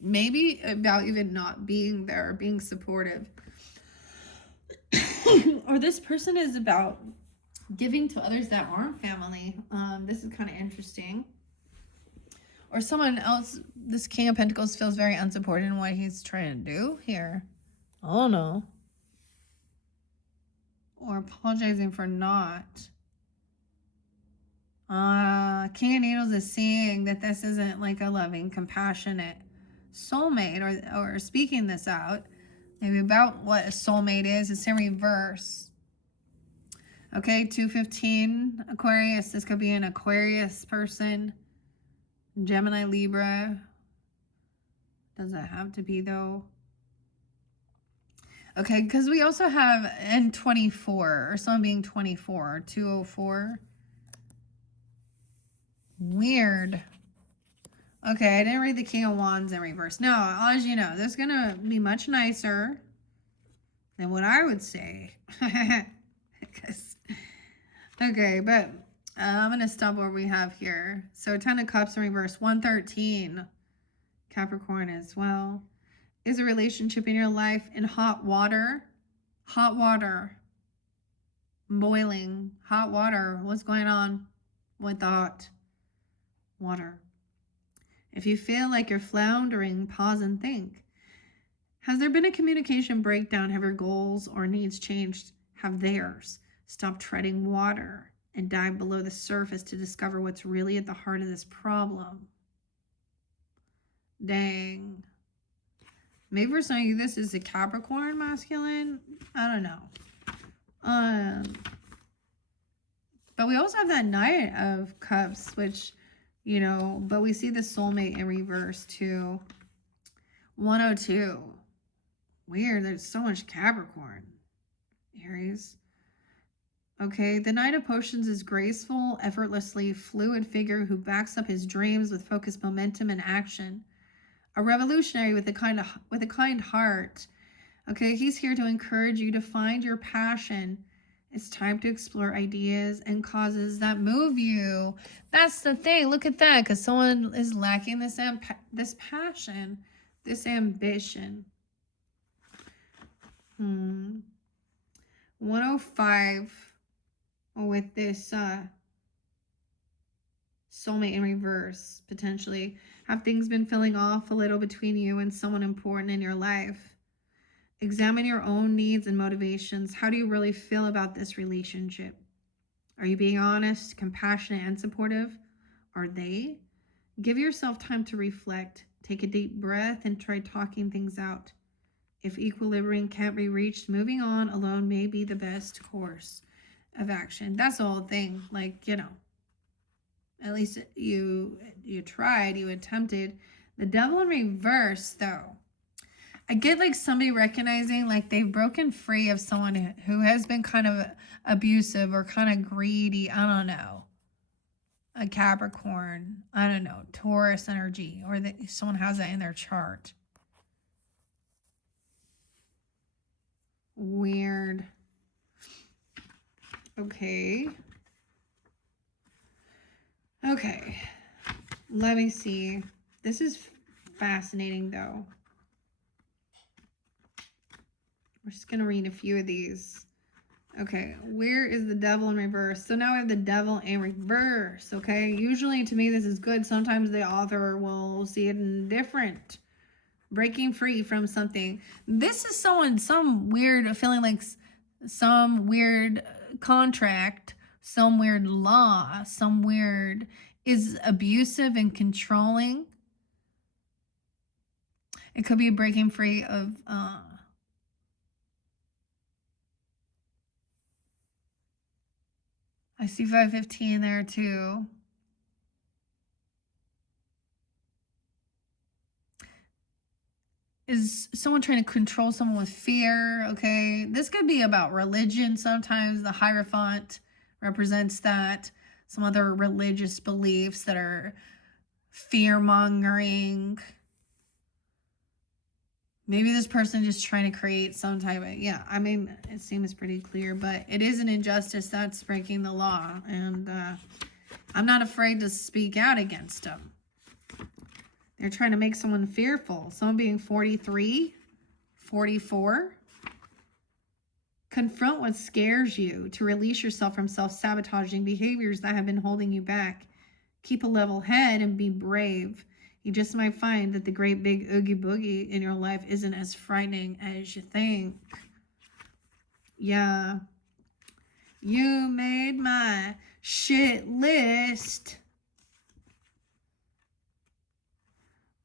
Maybe about even not being there, being supportive. Or this person is about giving to others that aren't family. This is kind of interesting. Or someone else, this King of Pentacles feels very unsupported in what he's trying to do here. I don't know. Or apologizing for not. King of Needles is seeing that this isn't like a loving, compassionate soulmate, or speaking this out. Maybe about what a soulmate is. It's in reverse. Okay, 215 Aquarius. This could be an Aquarius person. Gemini, Libra. Does it have to be, though? Okay, because we also have N24, or someone being 24, 204. Weird. Okay, I didn't read the King of Wands in reverse. Now, as you know, this is going to be much nicer than what I would say. Okay, but I'm going to stop what we have here. So 10 of Cups in reverse, 113. Capricorn as well. Is a relationship in your life in hot water? Hot water. Boiling. Hot water. What's going on with the hot water? If you feel like you're floundering, pause and think. Has there been a communication breakdown? Have your goals or needs changed? Have theirs? Stop treading water and dive below the surface to discover what's really at the heart of this problem. Dang. Maybe for some of you, this is a Capricorn masculine. I don't know. But we also have that Knight of Cups, which, you know, but we see the soulmate in reverse too. 102. Weird. There's so much Capricorn. Aries. Okay, the Knight of Potions is graceful, effortlessly fluid figure who backs up his dreams with focused momentum and action. A revolutionary with a kind heart. Okay, he's here to encourage you to find your passion. It's time to explore ideas and causes that move you. That's the thing. Look at that, because someone is lacking this passion, this ambition. 105 with this soulmate in reverse, potentially. Have things been filling off a little between you and someone important in your life? Examine your own needs and motivations. How do you really feel about this relationship? Are you being honest, compassionate, and supportive? Are they? Give yourself time to reflect. Take a deep breath and try talking things out. If equilibrium can't be reached, moving on alone may be the best course of action. That's the whole thing. Like, you know, at least you tried, you attempted. The Devil in reverse, though. I get like somebody recognizing like they've broken free of someone who has been kind of abusive or kind of greedy. I don't know. A Capricorn. I don't know. Taurus energy, or that someone has that in their chart. Weird. Okay. Okay. Let me see. This is fascinating, though. We're just going to read a few of these. Okay, where is the devil in reverse? So now I have the devil in reverse, okay? Usually, to me, this is good. Sometimes the author will see it in different. Breaking free from something. This is some weird feeling like some weird contract, some weird law, some weird is abusive and controlling. It could be breaking free of I see 515 there too. Is someone trying to control someone with fear? Okay, this could be about religion. Sometimes the Hierophant represents that. Some other religious beliefs that are fear-mongering. Maybe this person just trying to create some type of, yeah, I mean, it seems pretty clear, but it is an injustice that's breaking the law. And I'm not afraid to speak out against them. They're trying to make someone fearful. Someone being 43, 44. Confront what scares you to release yourself from self-sabotaging behaviors that have been holding you back. Keep a level head and be brave. You just might find that the great big oogie boogie in your life isn't as frightening as you think. Yeah. You made my shit list.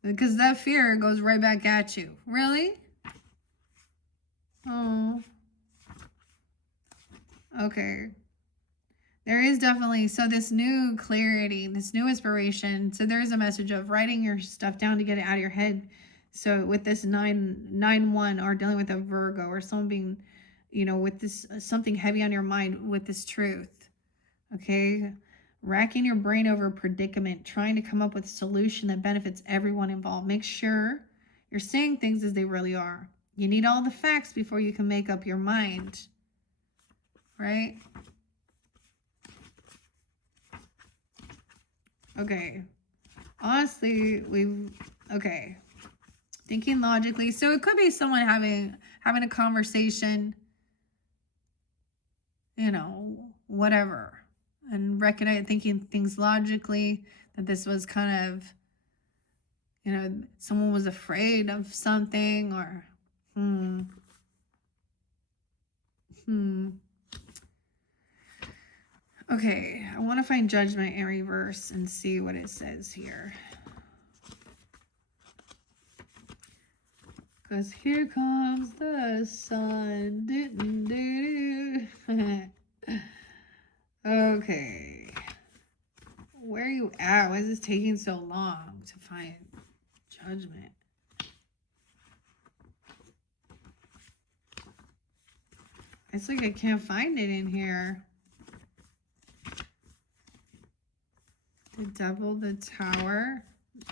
Because that fear goes right back at you. Really? Oh. Okay. There is definitely, so this new clarity, this new inspiration. So there is a message of writing your stuff down to get it out of your head. So with this 9-1 or dealing with a Virgo or someone being, you know, with this something heavy on your mind with this truth. Okay. Racking your brain over a predicament, trying to come up with a solution that benefits everyone involved. Make sure you're saying things as they really are. You need all the facts before you can make up your mind. Right? Okay. Honestly, okay. Thinking logically. So it could be someone having a conversation, you know, whatever. And thinking things logically, that this was kind of, you know, someone was afraid of something or Okay, I want to find judgment in reverse and see what it says here. Because here comes the sun. Okay. Where are you at? Why is this taking so long to find judgment? It's like I can't find it in here. The devil, the tower,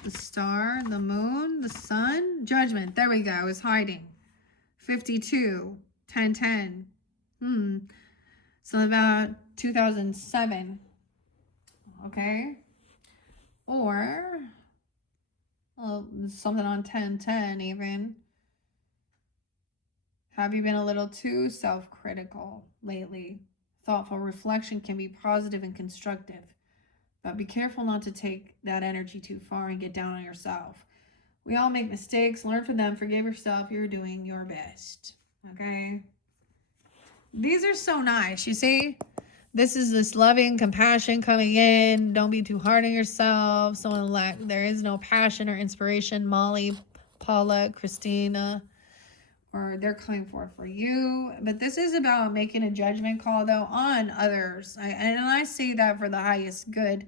the star, the moon, the sun, judgment. There we go. I was hiding. 52, 10. So about 2007. Okay. Or something on 10 even. Have you been a little too self-critical lately? Thoughtful reflection can be positive and constructive. But be careful not to take that energy too far and get down on yourself. We all make mistakes. Learn from them. Forgive yourself. You're doing your best. Okay? These are so nice. You see? This is this loving compassion coming in. Don't be too hard on yourself. There is no passion or inspiration. Molly, Paula, Christina, or they're coming forth for you. But this is about making a judgment call, though, on others. And I say that for the highest good.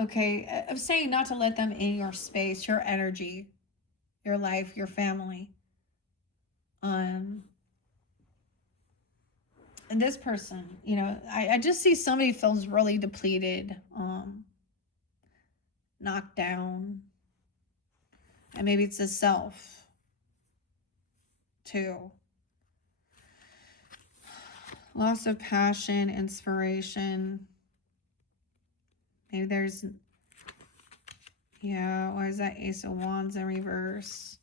Okay, of saying not to let them in your space, your energy, your life, your family. And this person, you know, I just see somebody feels really depleted, knocked down. And maybe it's a self, too. Loss of passion, inspiration. Maybe there's, yeah, why is that Ace of Wands in reverse?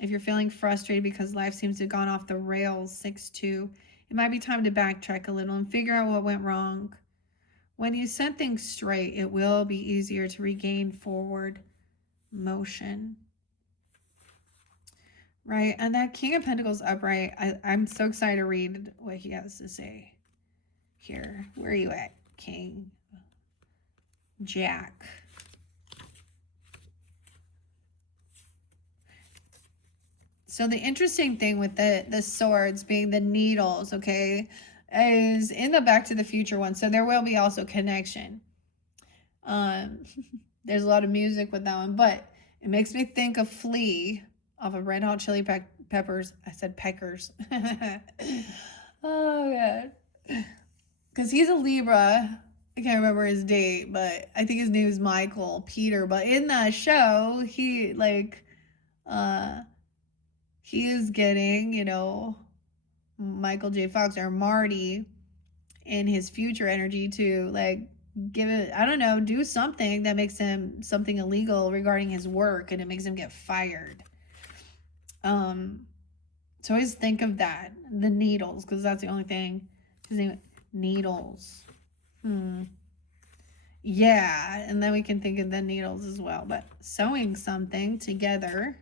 If you're feeling frustrated because life seems to have gone off the rails, 6-2, it might be time to backtrack a little and figure out what went wrong. When you set things straight, it will be easier to regain forward motion. Right, and that King of Pentacles upright, I'm so excited to read what he has to say here. Where are you at, King? Jack. So the interesting thing with the swords being the needles, okay, is in the Back to the Future one. So there will be also connection. There's a lot of music with that one, but it makes me think of Flea off of Red Hot Chili Peppers. I said Peckers. Oh, God. Because he's a Libra. I can't remember his date, but I think his name is Michael Peter. But in that show, he, like, he is getting, you know, Michael J. Fox or Marty in his future energy to, like, give it, I don't know, do something that makes him something illegal regarding his work, and it makes him get fired. So always think of that, the needles, because that's the only thing. His name, needles. Yeah, and then we can think of the needles as well, but sewing something together.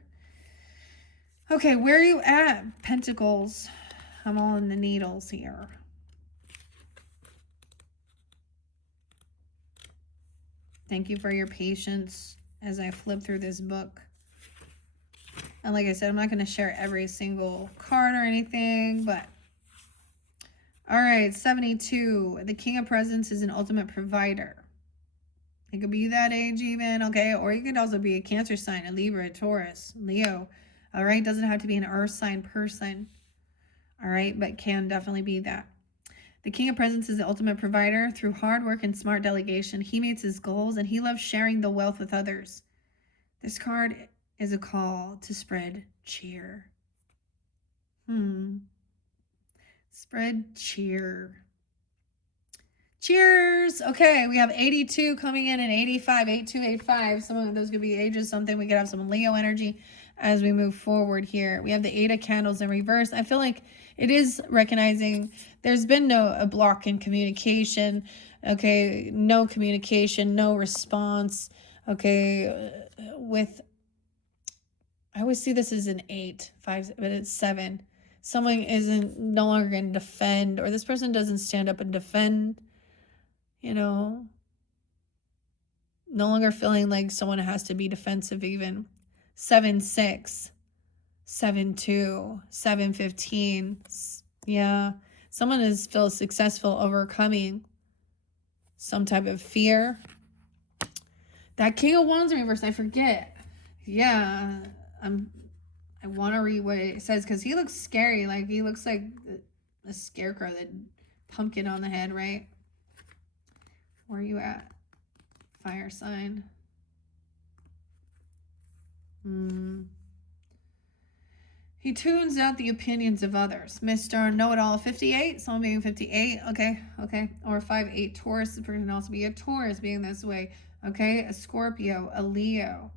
Okay, where are you at, Pentacles? I'm all in the needles here. Thank you for your patience as I flip through this book. And like I said, I'm not going to share every single card or anything, but... All right, 72. The King of Presents is an ultimate provider. It could be that age even, okay? Or you could also be a Cancer sign, a Libra, a Taurus, Leo. All right, doesn't have to be an Earth sign person. All right, but can definitely be that. The King of Presents is the ultimate provider. Through hard work and smart delegation, he meets his goals, and he loves sharing the wealth with others. This card is a call to spread cheer. Spread cheer. Cheers. Okay, we have 82 coming in and 85, 8285. Some of those could be ages, something. We could have some Leo energy as we move forward here. We have the 8 of Candles in reverse. I feel like it is recognizing there's been a block in communication. Okay, no communication, no response. Okay, with, I always see this as an 8, 5, but it's 7. Someone isn't no longer going to defend, or this person doesn't stand up and defend. You know, no longer feeling like someone has to be defensive even. 7-6, 7-2, 7-15. Yeah, someone feels successful overcoming some type of fear. That King of Wands in reverse, I forget. Yeah, I want to read what it says because he looks scary. Like he looks like a scarecrow, that pumpkin on the head, right? Where are you at? Fire sign. He tunes out the opinions of others. Mr. Know-It-All 58. Someone being 58. Okay. Or 5-8 Taurus. The person can also be a Taurus being this way. Okay. A Scorpio. A Leo.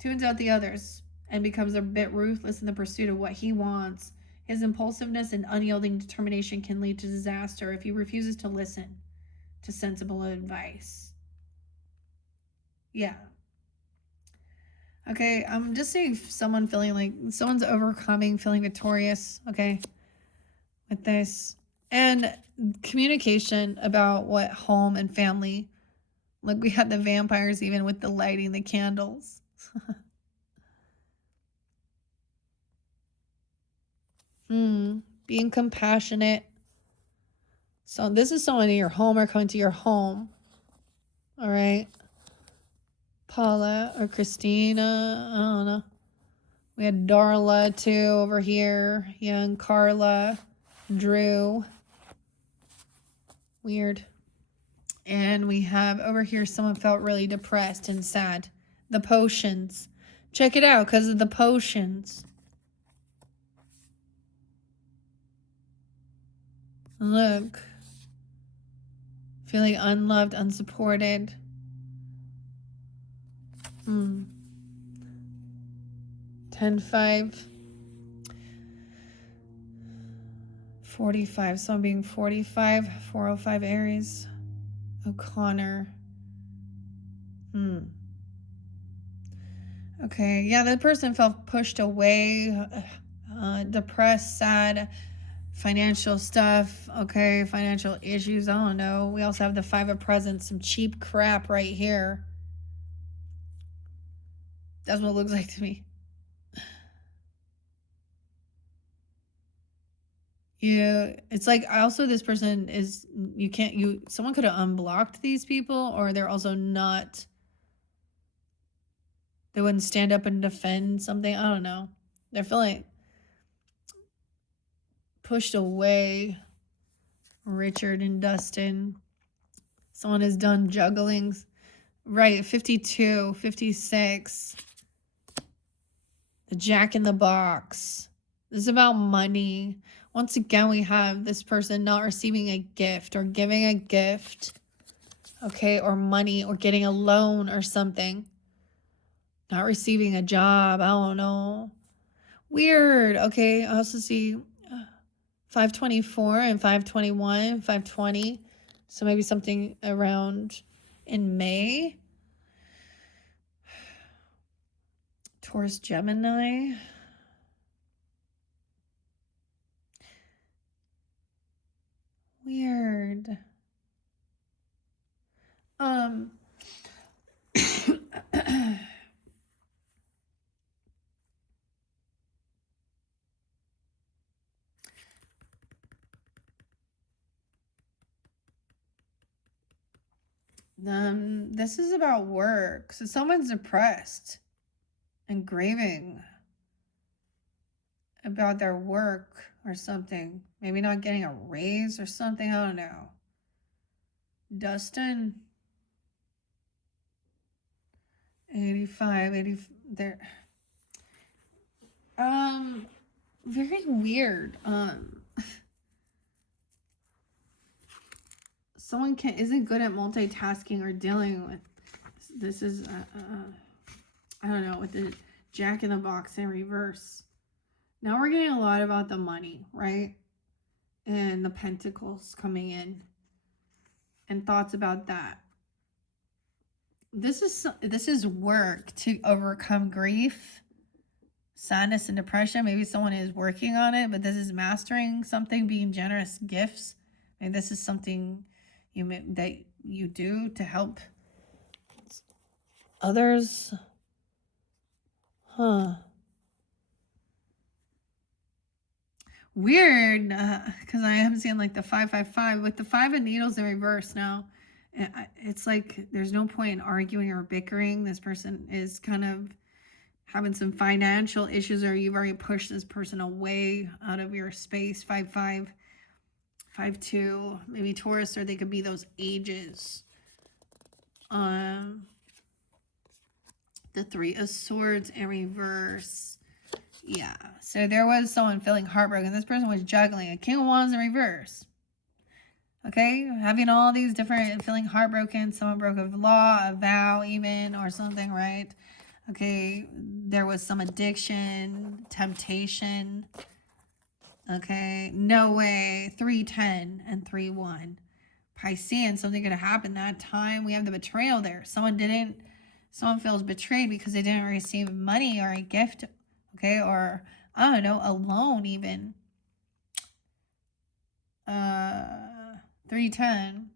Tunes out the others and becomes a bit ruthless in the pursuit of what he wants. His impulsiveness and unyielding determination can lead to disaster if he refuses to listen to sensible advice. Yeah. Okay, I'm just seeing someone feeling like someone's overcoming, feeling victorious, okay, with this. And communication about what home and family, like we had the vampires even with the lighting, the candles. Being compassionate. So this is someone in your home or coming to your home. All right. Paula or Christina. I don't know. We had Darla too over here. Young Carla. Drew. Weird. And we have over here someone felt really depressed and sad. The potions. Check it out because of the potions. Look. Feeling unloved, unsupported. 10-5. 45. So I'm being 45. 405 Aries. O'Connor. Okay. Yeah, the person felt pushed away. Depressed, sad. Financial stuff. Okay. Financial issues. I don't know. We also have the 5 of Presents. Some cheap crap right here. That's what it looks like to me. Yeah, it's like also this person is someone could have unblocked these people, or they're also not, they wouldn't stand up and defend something. I don't know. They're feeling pushed away. Richard and Dustin. Someone is done juggling. Right, 52, 56. The Jack in the Box. This is about money. Once again, we have this person not receiving a gift or giving a gift. Okay, or money or getting a loan or something. Not receiving a job. I don't know. Weird. Okay, I also see 524 and 521, 520. So maybe something around in May. Taurus, Gemini. Weird. This is about work. So someone's depressed and grieving about their work or something. Maybe not getting a raise or something. I don't know. Dustin. 85, 80. There. Very weird. Someone isn't good at multitasking or dealing with. This is I don't know, with the Jack in the Box in reverse. Now we're getting a lot about the money, right? And the Pentacles coming in, and thoughts about that. This is work to overcome grief, sadness, and depression. Maybe someone is working on it, but this is mastering something, being generous, gifts. Maybe this is something that you do to help others. Weird, because I am seeing like the 555 with the 5 of Needles in reverse now. It's like there's no point in arguing or bickering. This person is kind of having some financial issues, or you've already pushed this person away out of your space. 5-5, 5-2, maybe Taurus, or they could be those ages. The 3 of Swords in reverse. Yeah, so there was someone feeling heartbroken. This person was juggling a King of Wands in reverse. Okay, having all these different, feeling heartbroken. Someone broke a law, a vow even, or something, right? Okay, there was some addiction, temptation. Okay, no way. 3-10 and 3-1. Piscean, something could have happened that time. We have the betrayal there. Someone feels betrayed because they didn't receive money or a gift. Okay, or I don't know, a loan even. 3-10.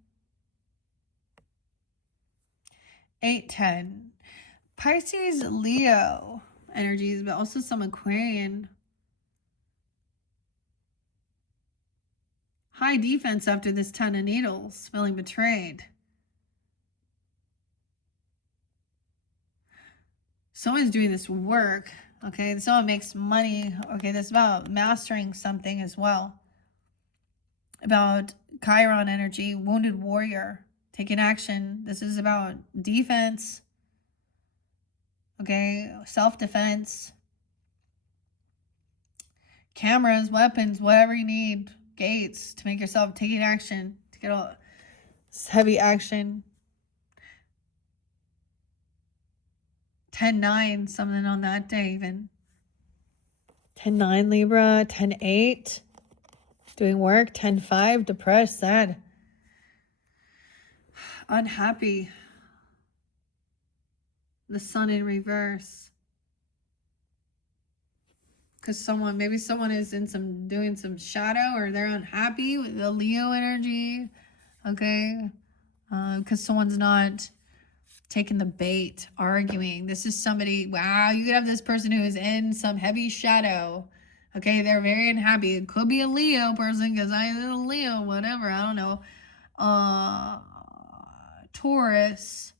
8-10. Pisces, Leo energies, but also some Aquarian. High defense after this 10 of Needles, feeling betrayed. Someone's doing this work, okay? Someone makes money, okay? This is about mastering something as well. About Chiron energy, wounded warrior, taking action. This is about defense, okay? Self-defense. Cameras, weapons, whatever you need. gates to make yourself taking action, to get all heavy action. 10-9, something on that day even. 10-9 Libra, 10-8, doing work, 10-5, depressed, sad, unhappy. The sun in reverse. Because maybe someone is doing some shadow, or they're unhappy with the Leo energy. Okay. Because someone's not taking the bait, arguing. This is somebody, wow, you could have this person who is in some heavy shadow. Okay, they're very unhappy. It could be a Leo person, because I'm a Leo, whatever, I don't know. Taurus.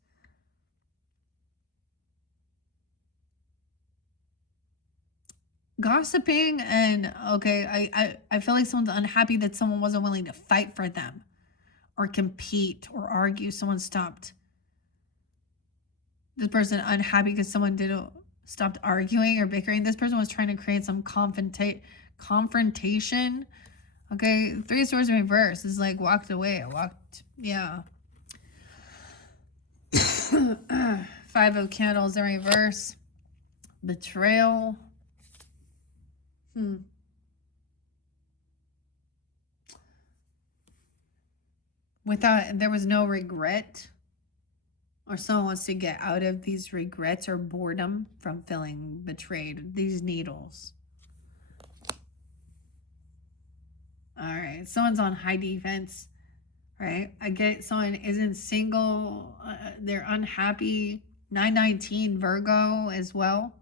Gossiping, and okay, I feel like someone's unhappy that someone wasn't willing to fight for them or compete or argue. Someone stopped. This person unhappy because someone stopped arguing or bickering. This person was trying to create some confrontation. Okay, 3 of Swords in reverse is like walked away. Yeah. 5 of Candles in reverse. Betrayal. There was no regret, or someone wants to get out of these regrets or boredom from feeling betrayed. These needles. All right, someone's on high defense, right? I get someone isn't single, they're unhappy. 9-19 Virgo as well.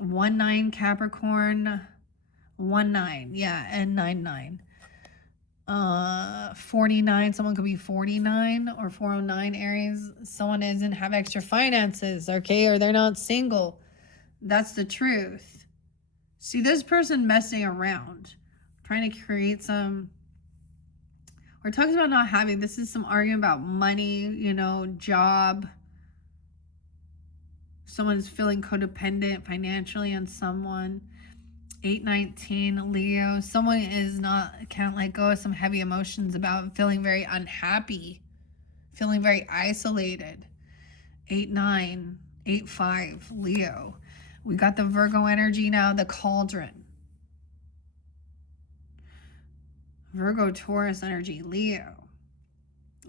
1-9 Capricorn. 1-9, yeah, and 9-9. 49, someone could be 49, or 409 Aries. Someone doesn't have extra finances, okay, or they're not single. That's the truth. See, this person messing around, trying to create some, we're talking about not having, this is some argument about money, you know, job. Someone's feeling codependent financially on someone. 8-19 Leo. Someone can't let go of some heavy emotions about feeling very unhappy, feeling very isolated. 8-9, 8-5 Leo. We got the Virgo energy now, the cauldron. Virgo Taurus energy, Leo.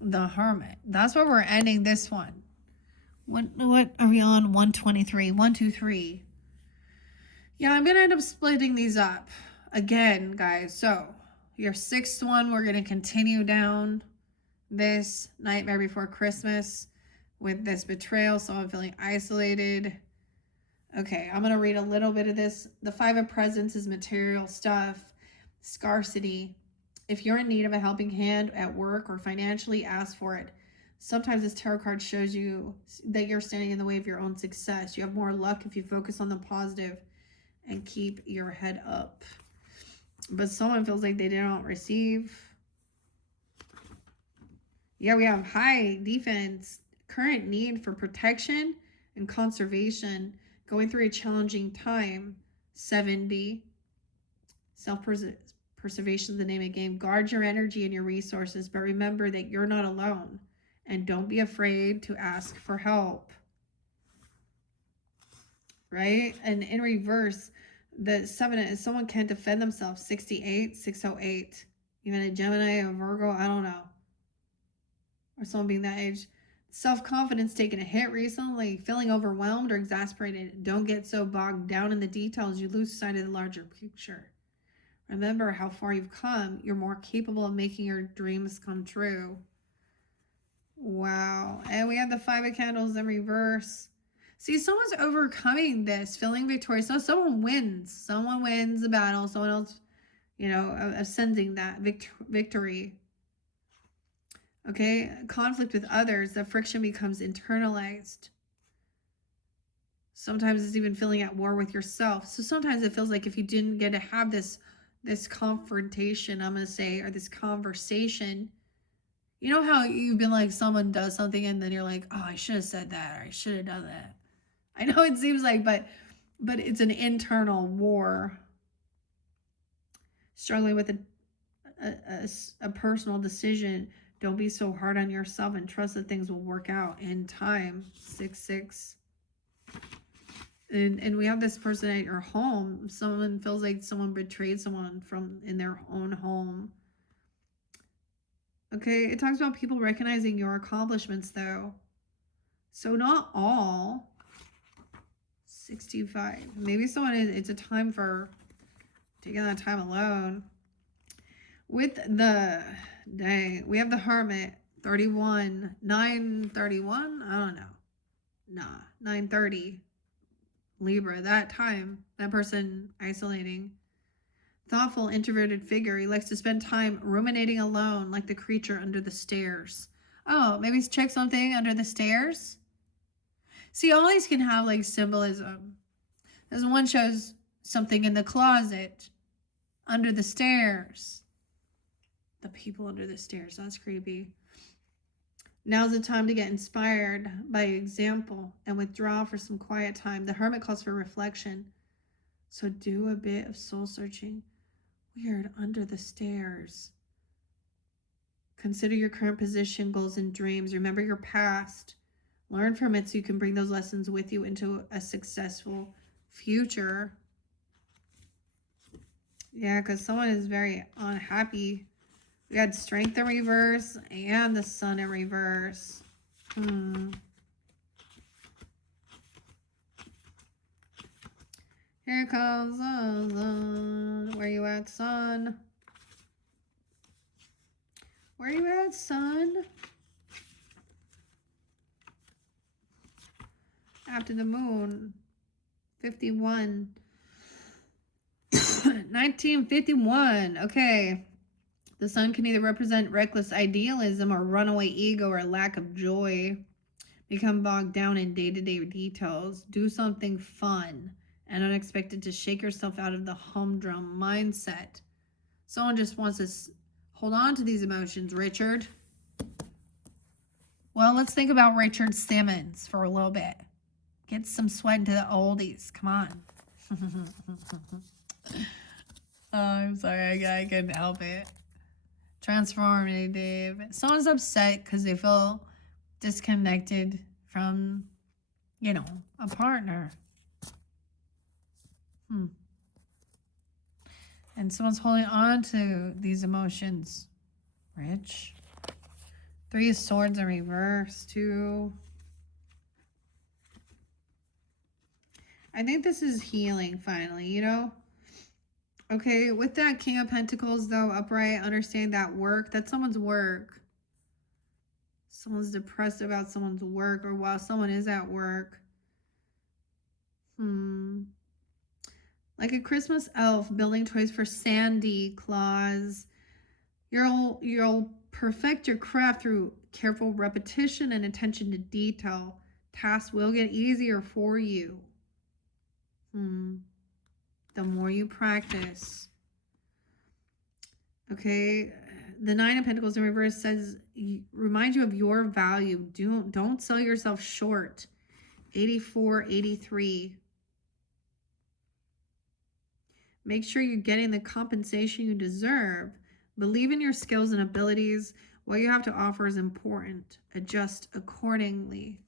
The Hermit. That's where we're ending this one. What are we on? 123. 1, 2, 3. Yeah, I'm going to end up splitting these up again, guys. So your 6th one, we're going to continue down this Nightmare Before Christmas with this betrayal. So I'm feeling isolated. Okay, I'm going to read a little bit of this. The 5 of Presents is material stuff, scarcity. If you're in need of a helping hand at work or financially, ask for it. Sometimes this tarot card shows you that you're standing in the way of your own success. You have more luck if you focus on the positive and keep your head up. But someone feels like they didn't receive. Yeah, we have high defense, current need for protection and conservation, going through a challenging time. 70. Self-preservation is the name of the game. Guard your energy and your resources, but remember that you're not alone. And don't be afraid to ask for help. Right? And in reverse, the 7 is someone can't defend themselves. 68, 608. Even a Gemini, a Virgo, I don't know. Or someone being that age. Self-confidence taking a hit recently, feeling overwhelmed or exasperated. Don't get so bogged down in the details you lose sight of the larger picture. Remember how far you've come. You're more capable of making your dreams come true. Wow. And we have the 5 of Candles in reverse. See, someone's overcoming this, feeling victorious. So someone wins. Someone wins the battle. Someone else, you know, ascending that victory. Okay? Conflict with others. The friction becomes internalized. Sometimes it's even feeling at war with yourself. So sometimes it feels like if you didn't get to have this confrontation, I'm going to say, or this conversation, you know how you've been like, someone does something and then you're like, oh, I should have said that, or I should have done that. I know it seems like, but it's an internal war. struggling with a personal decision. Don't be so hard on yourself and trust that things will work out in time. 6-6. And we have this person at your home. Someone feels like someone betrayed someone from in their own home. Okay, it talks about people recognizing your accomplishments though. So not all. 65. Maybe someone is, it's a time for taking that time alone. With the day, we have the Hermit, 31, 9:31. I don't know. Nah, 9:30. Libra, that time, that person isolating. Thoughtful, introverted figure. He likes to spend time ruminating alone, like the creature under the stairs. Oh, maybe check something under the stairs. See, all these can have like symbolism. As one shows something in the closet, under the stairs. The people under the stairs, that's creepy. Now's the time to get inspired by example and withdraw for some quiet time. The Hermit calls for reflection. So do a bit of soul searching. Weird, under the stairs. Consider your current position, goals, and dreams. Remember your past. Learn from it so you can bring those lessons with you into a successful future. Yeah, because someone is very unhappy. We had Strength in reverse and the Sun in reverse. Here comes the sun. Where you at, Sun? Where you at, Sun? After the Moon. 51. 1951. Okay. The Sun can either represent reckless idealism or runaway ego or lack of joy. Become bogged down in day-to-day details. Do something fun and unexpected to shake yourself out of the humdrum mindset. Someone just wants to hold on to these emotions, Richard. Well, let's think about Richard Simmons for a little bit. Get some sweat into the oldies. Come on. Oh, I'm sorry. I couldn't help it. Transformative. Someone's upset because they feel disconnected from, you know, a partner. And someone's holding on to these emotions. Rich. 3 of Swords in reverse, too. I think this is healing, finally, you know? Okay, with that King of Pentacles, though, upright, understand that work, that's someone's work. Someone's depressed about someone's work, or while someone is at work. Like a Christmas elf building toys for Sandy Claus. You'll perfect your craft through careful repetition and attention to detail. Tasks will get easier for you. The more you practice. Okay, the 9 of Pentacles in reverse says, remind you of your value. Don't sell yourself short. 84, 83. Make sure you're getting the compensation you deserve. Believe in your skills and abilities. What you have to offer is important. Adjust accordingly.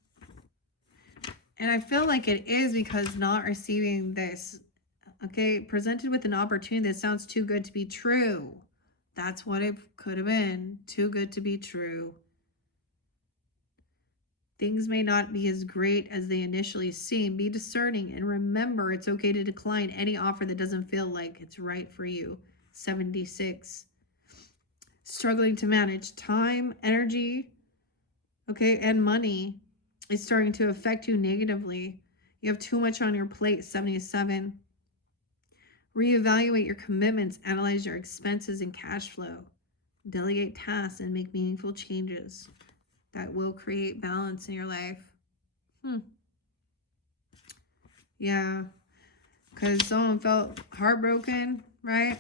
And I feel like it is because not receiving this, okay, presented with an opportunity that sounds too good to be true. That's what it could have been. Too good to be true. Things may not be as great as they initially seem. Be discerning and remember it's okay to decline any offer that doesn't feel like it's right for you. 76. Struggling to manage time, energy, okay, and money is starting to affect you negatively. You have too much on your plate. 77. Reevaluate your commitments, analyze your expenses and cash flow. Delegate tasks and make meaningful changes that will create balance in your life. Yeah, because someone felt heartbroken, right?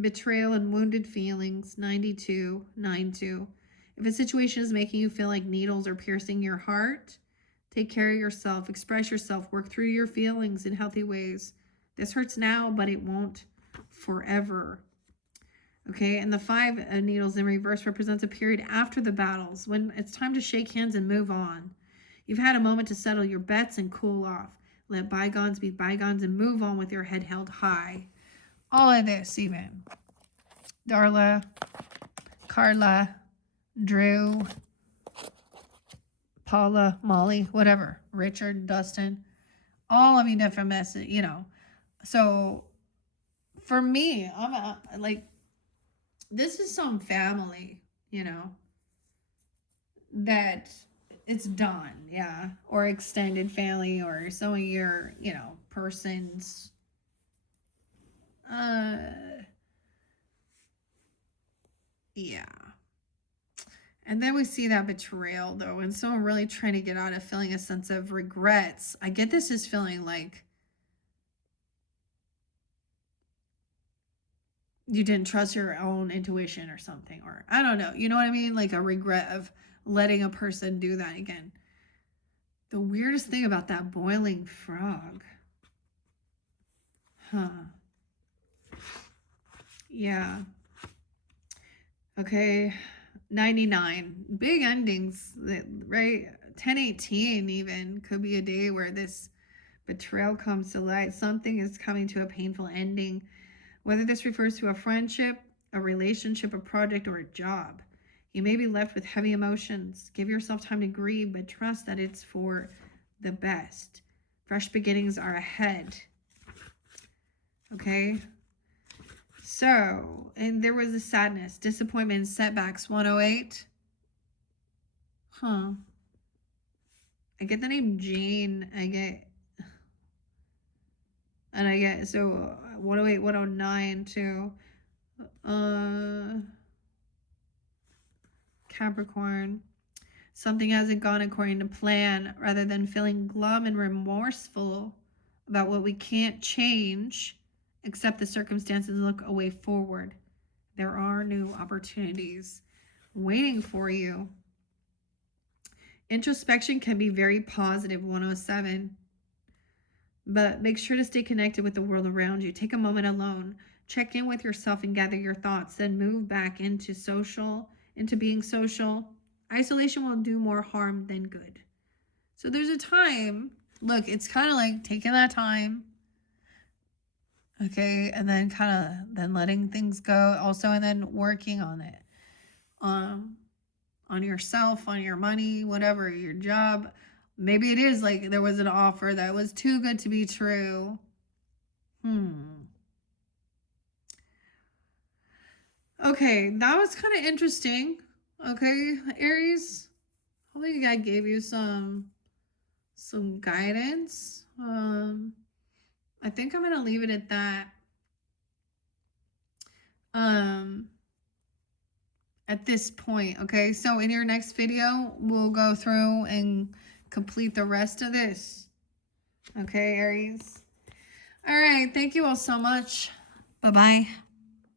Betrayal and wounded feelings. 92, 92. If a situation is making you feel like needles are piercing your heart, Take care of yourself, express yourself, work through your feelings in healthy ways. This hurts now, but it won't forever. Okay, and the 5 of Needles in reverse represents a period after the battles when it's time to shake hands and move on. You've had a moment to settle your bets and cool off. Let bygones be bygones and move on with your head held high. All of this, even. Darla, Carla, Drew, Paula, Molly, whatever. Richard, Dustin. All of you different messages, you know. So, for me, like, this is some family, you know, that it's done, yeah. Or extended family or some of your, you know, persons. Yeah. And then we see that betrayal, though, and someone really trying to get out of feeling a sense of regrets. I get this as feeling like you didn't trust your own intuition or something, or I don't know. You know what I mean? Like a regret of letting a person do that again. The weirdest thing about that boiling frog. Huh. Yeah. Okay. 99. Big endings, right? 10/18 even could be a day where this betrayal comes to light. Something is coming to a painful ending. Whether this refers to a friendship, a relationship, a project, or a job. You may be left with heavy emotions. Give yourself time to grieve, but trust that it's for the best. Fresh beginnings are ahead. Okay? So, and there was a sadness, disappointment, setbacks, 108. Huh. I get the name Jane. And I get, so 108, 109 too. Capricorn. Something hasn't gone according to plan. Rather than feeling glum and remorseful about what we can't change, accept the circumstances and look a way forward. There are new opportunities waiting for you. Introspection can be very positive, 107. But make sure to stay connected with the world around you. Take a moment alone. Check in with yourself and gather your thoughts. Then move back into being social. Isolation will do more harm than good. So there's a time. Look, it's kind of like taking that time. Okay, and then then letting things go also, and then working on it. On yourself, on your money, whatever, your job. Maybe it is like there was an offer that was too good to be true. Okay, that was kind of interesting. Okay, Aries. Hopefully I gave you some guidance. I think I'm gonna leave it at that. At this point, okay? So in your next video, we'll go through and complete the rest of this. Okay, Aries? All right, thank you all so much. Bye-bye.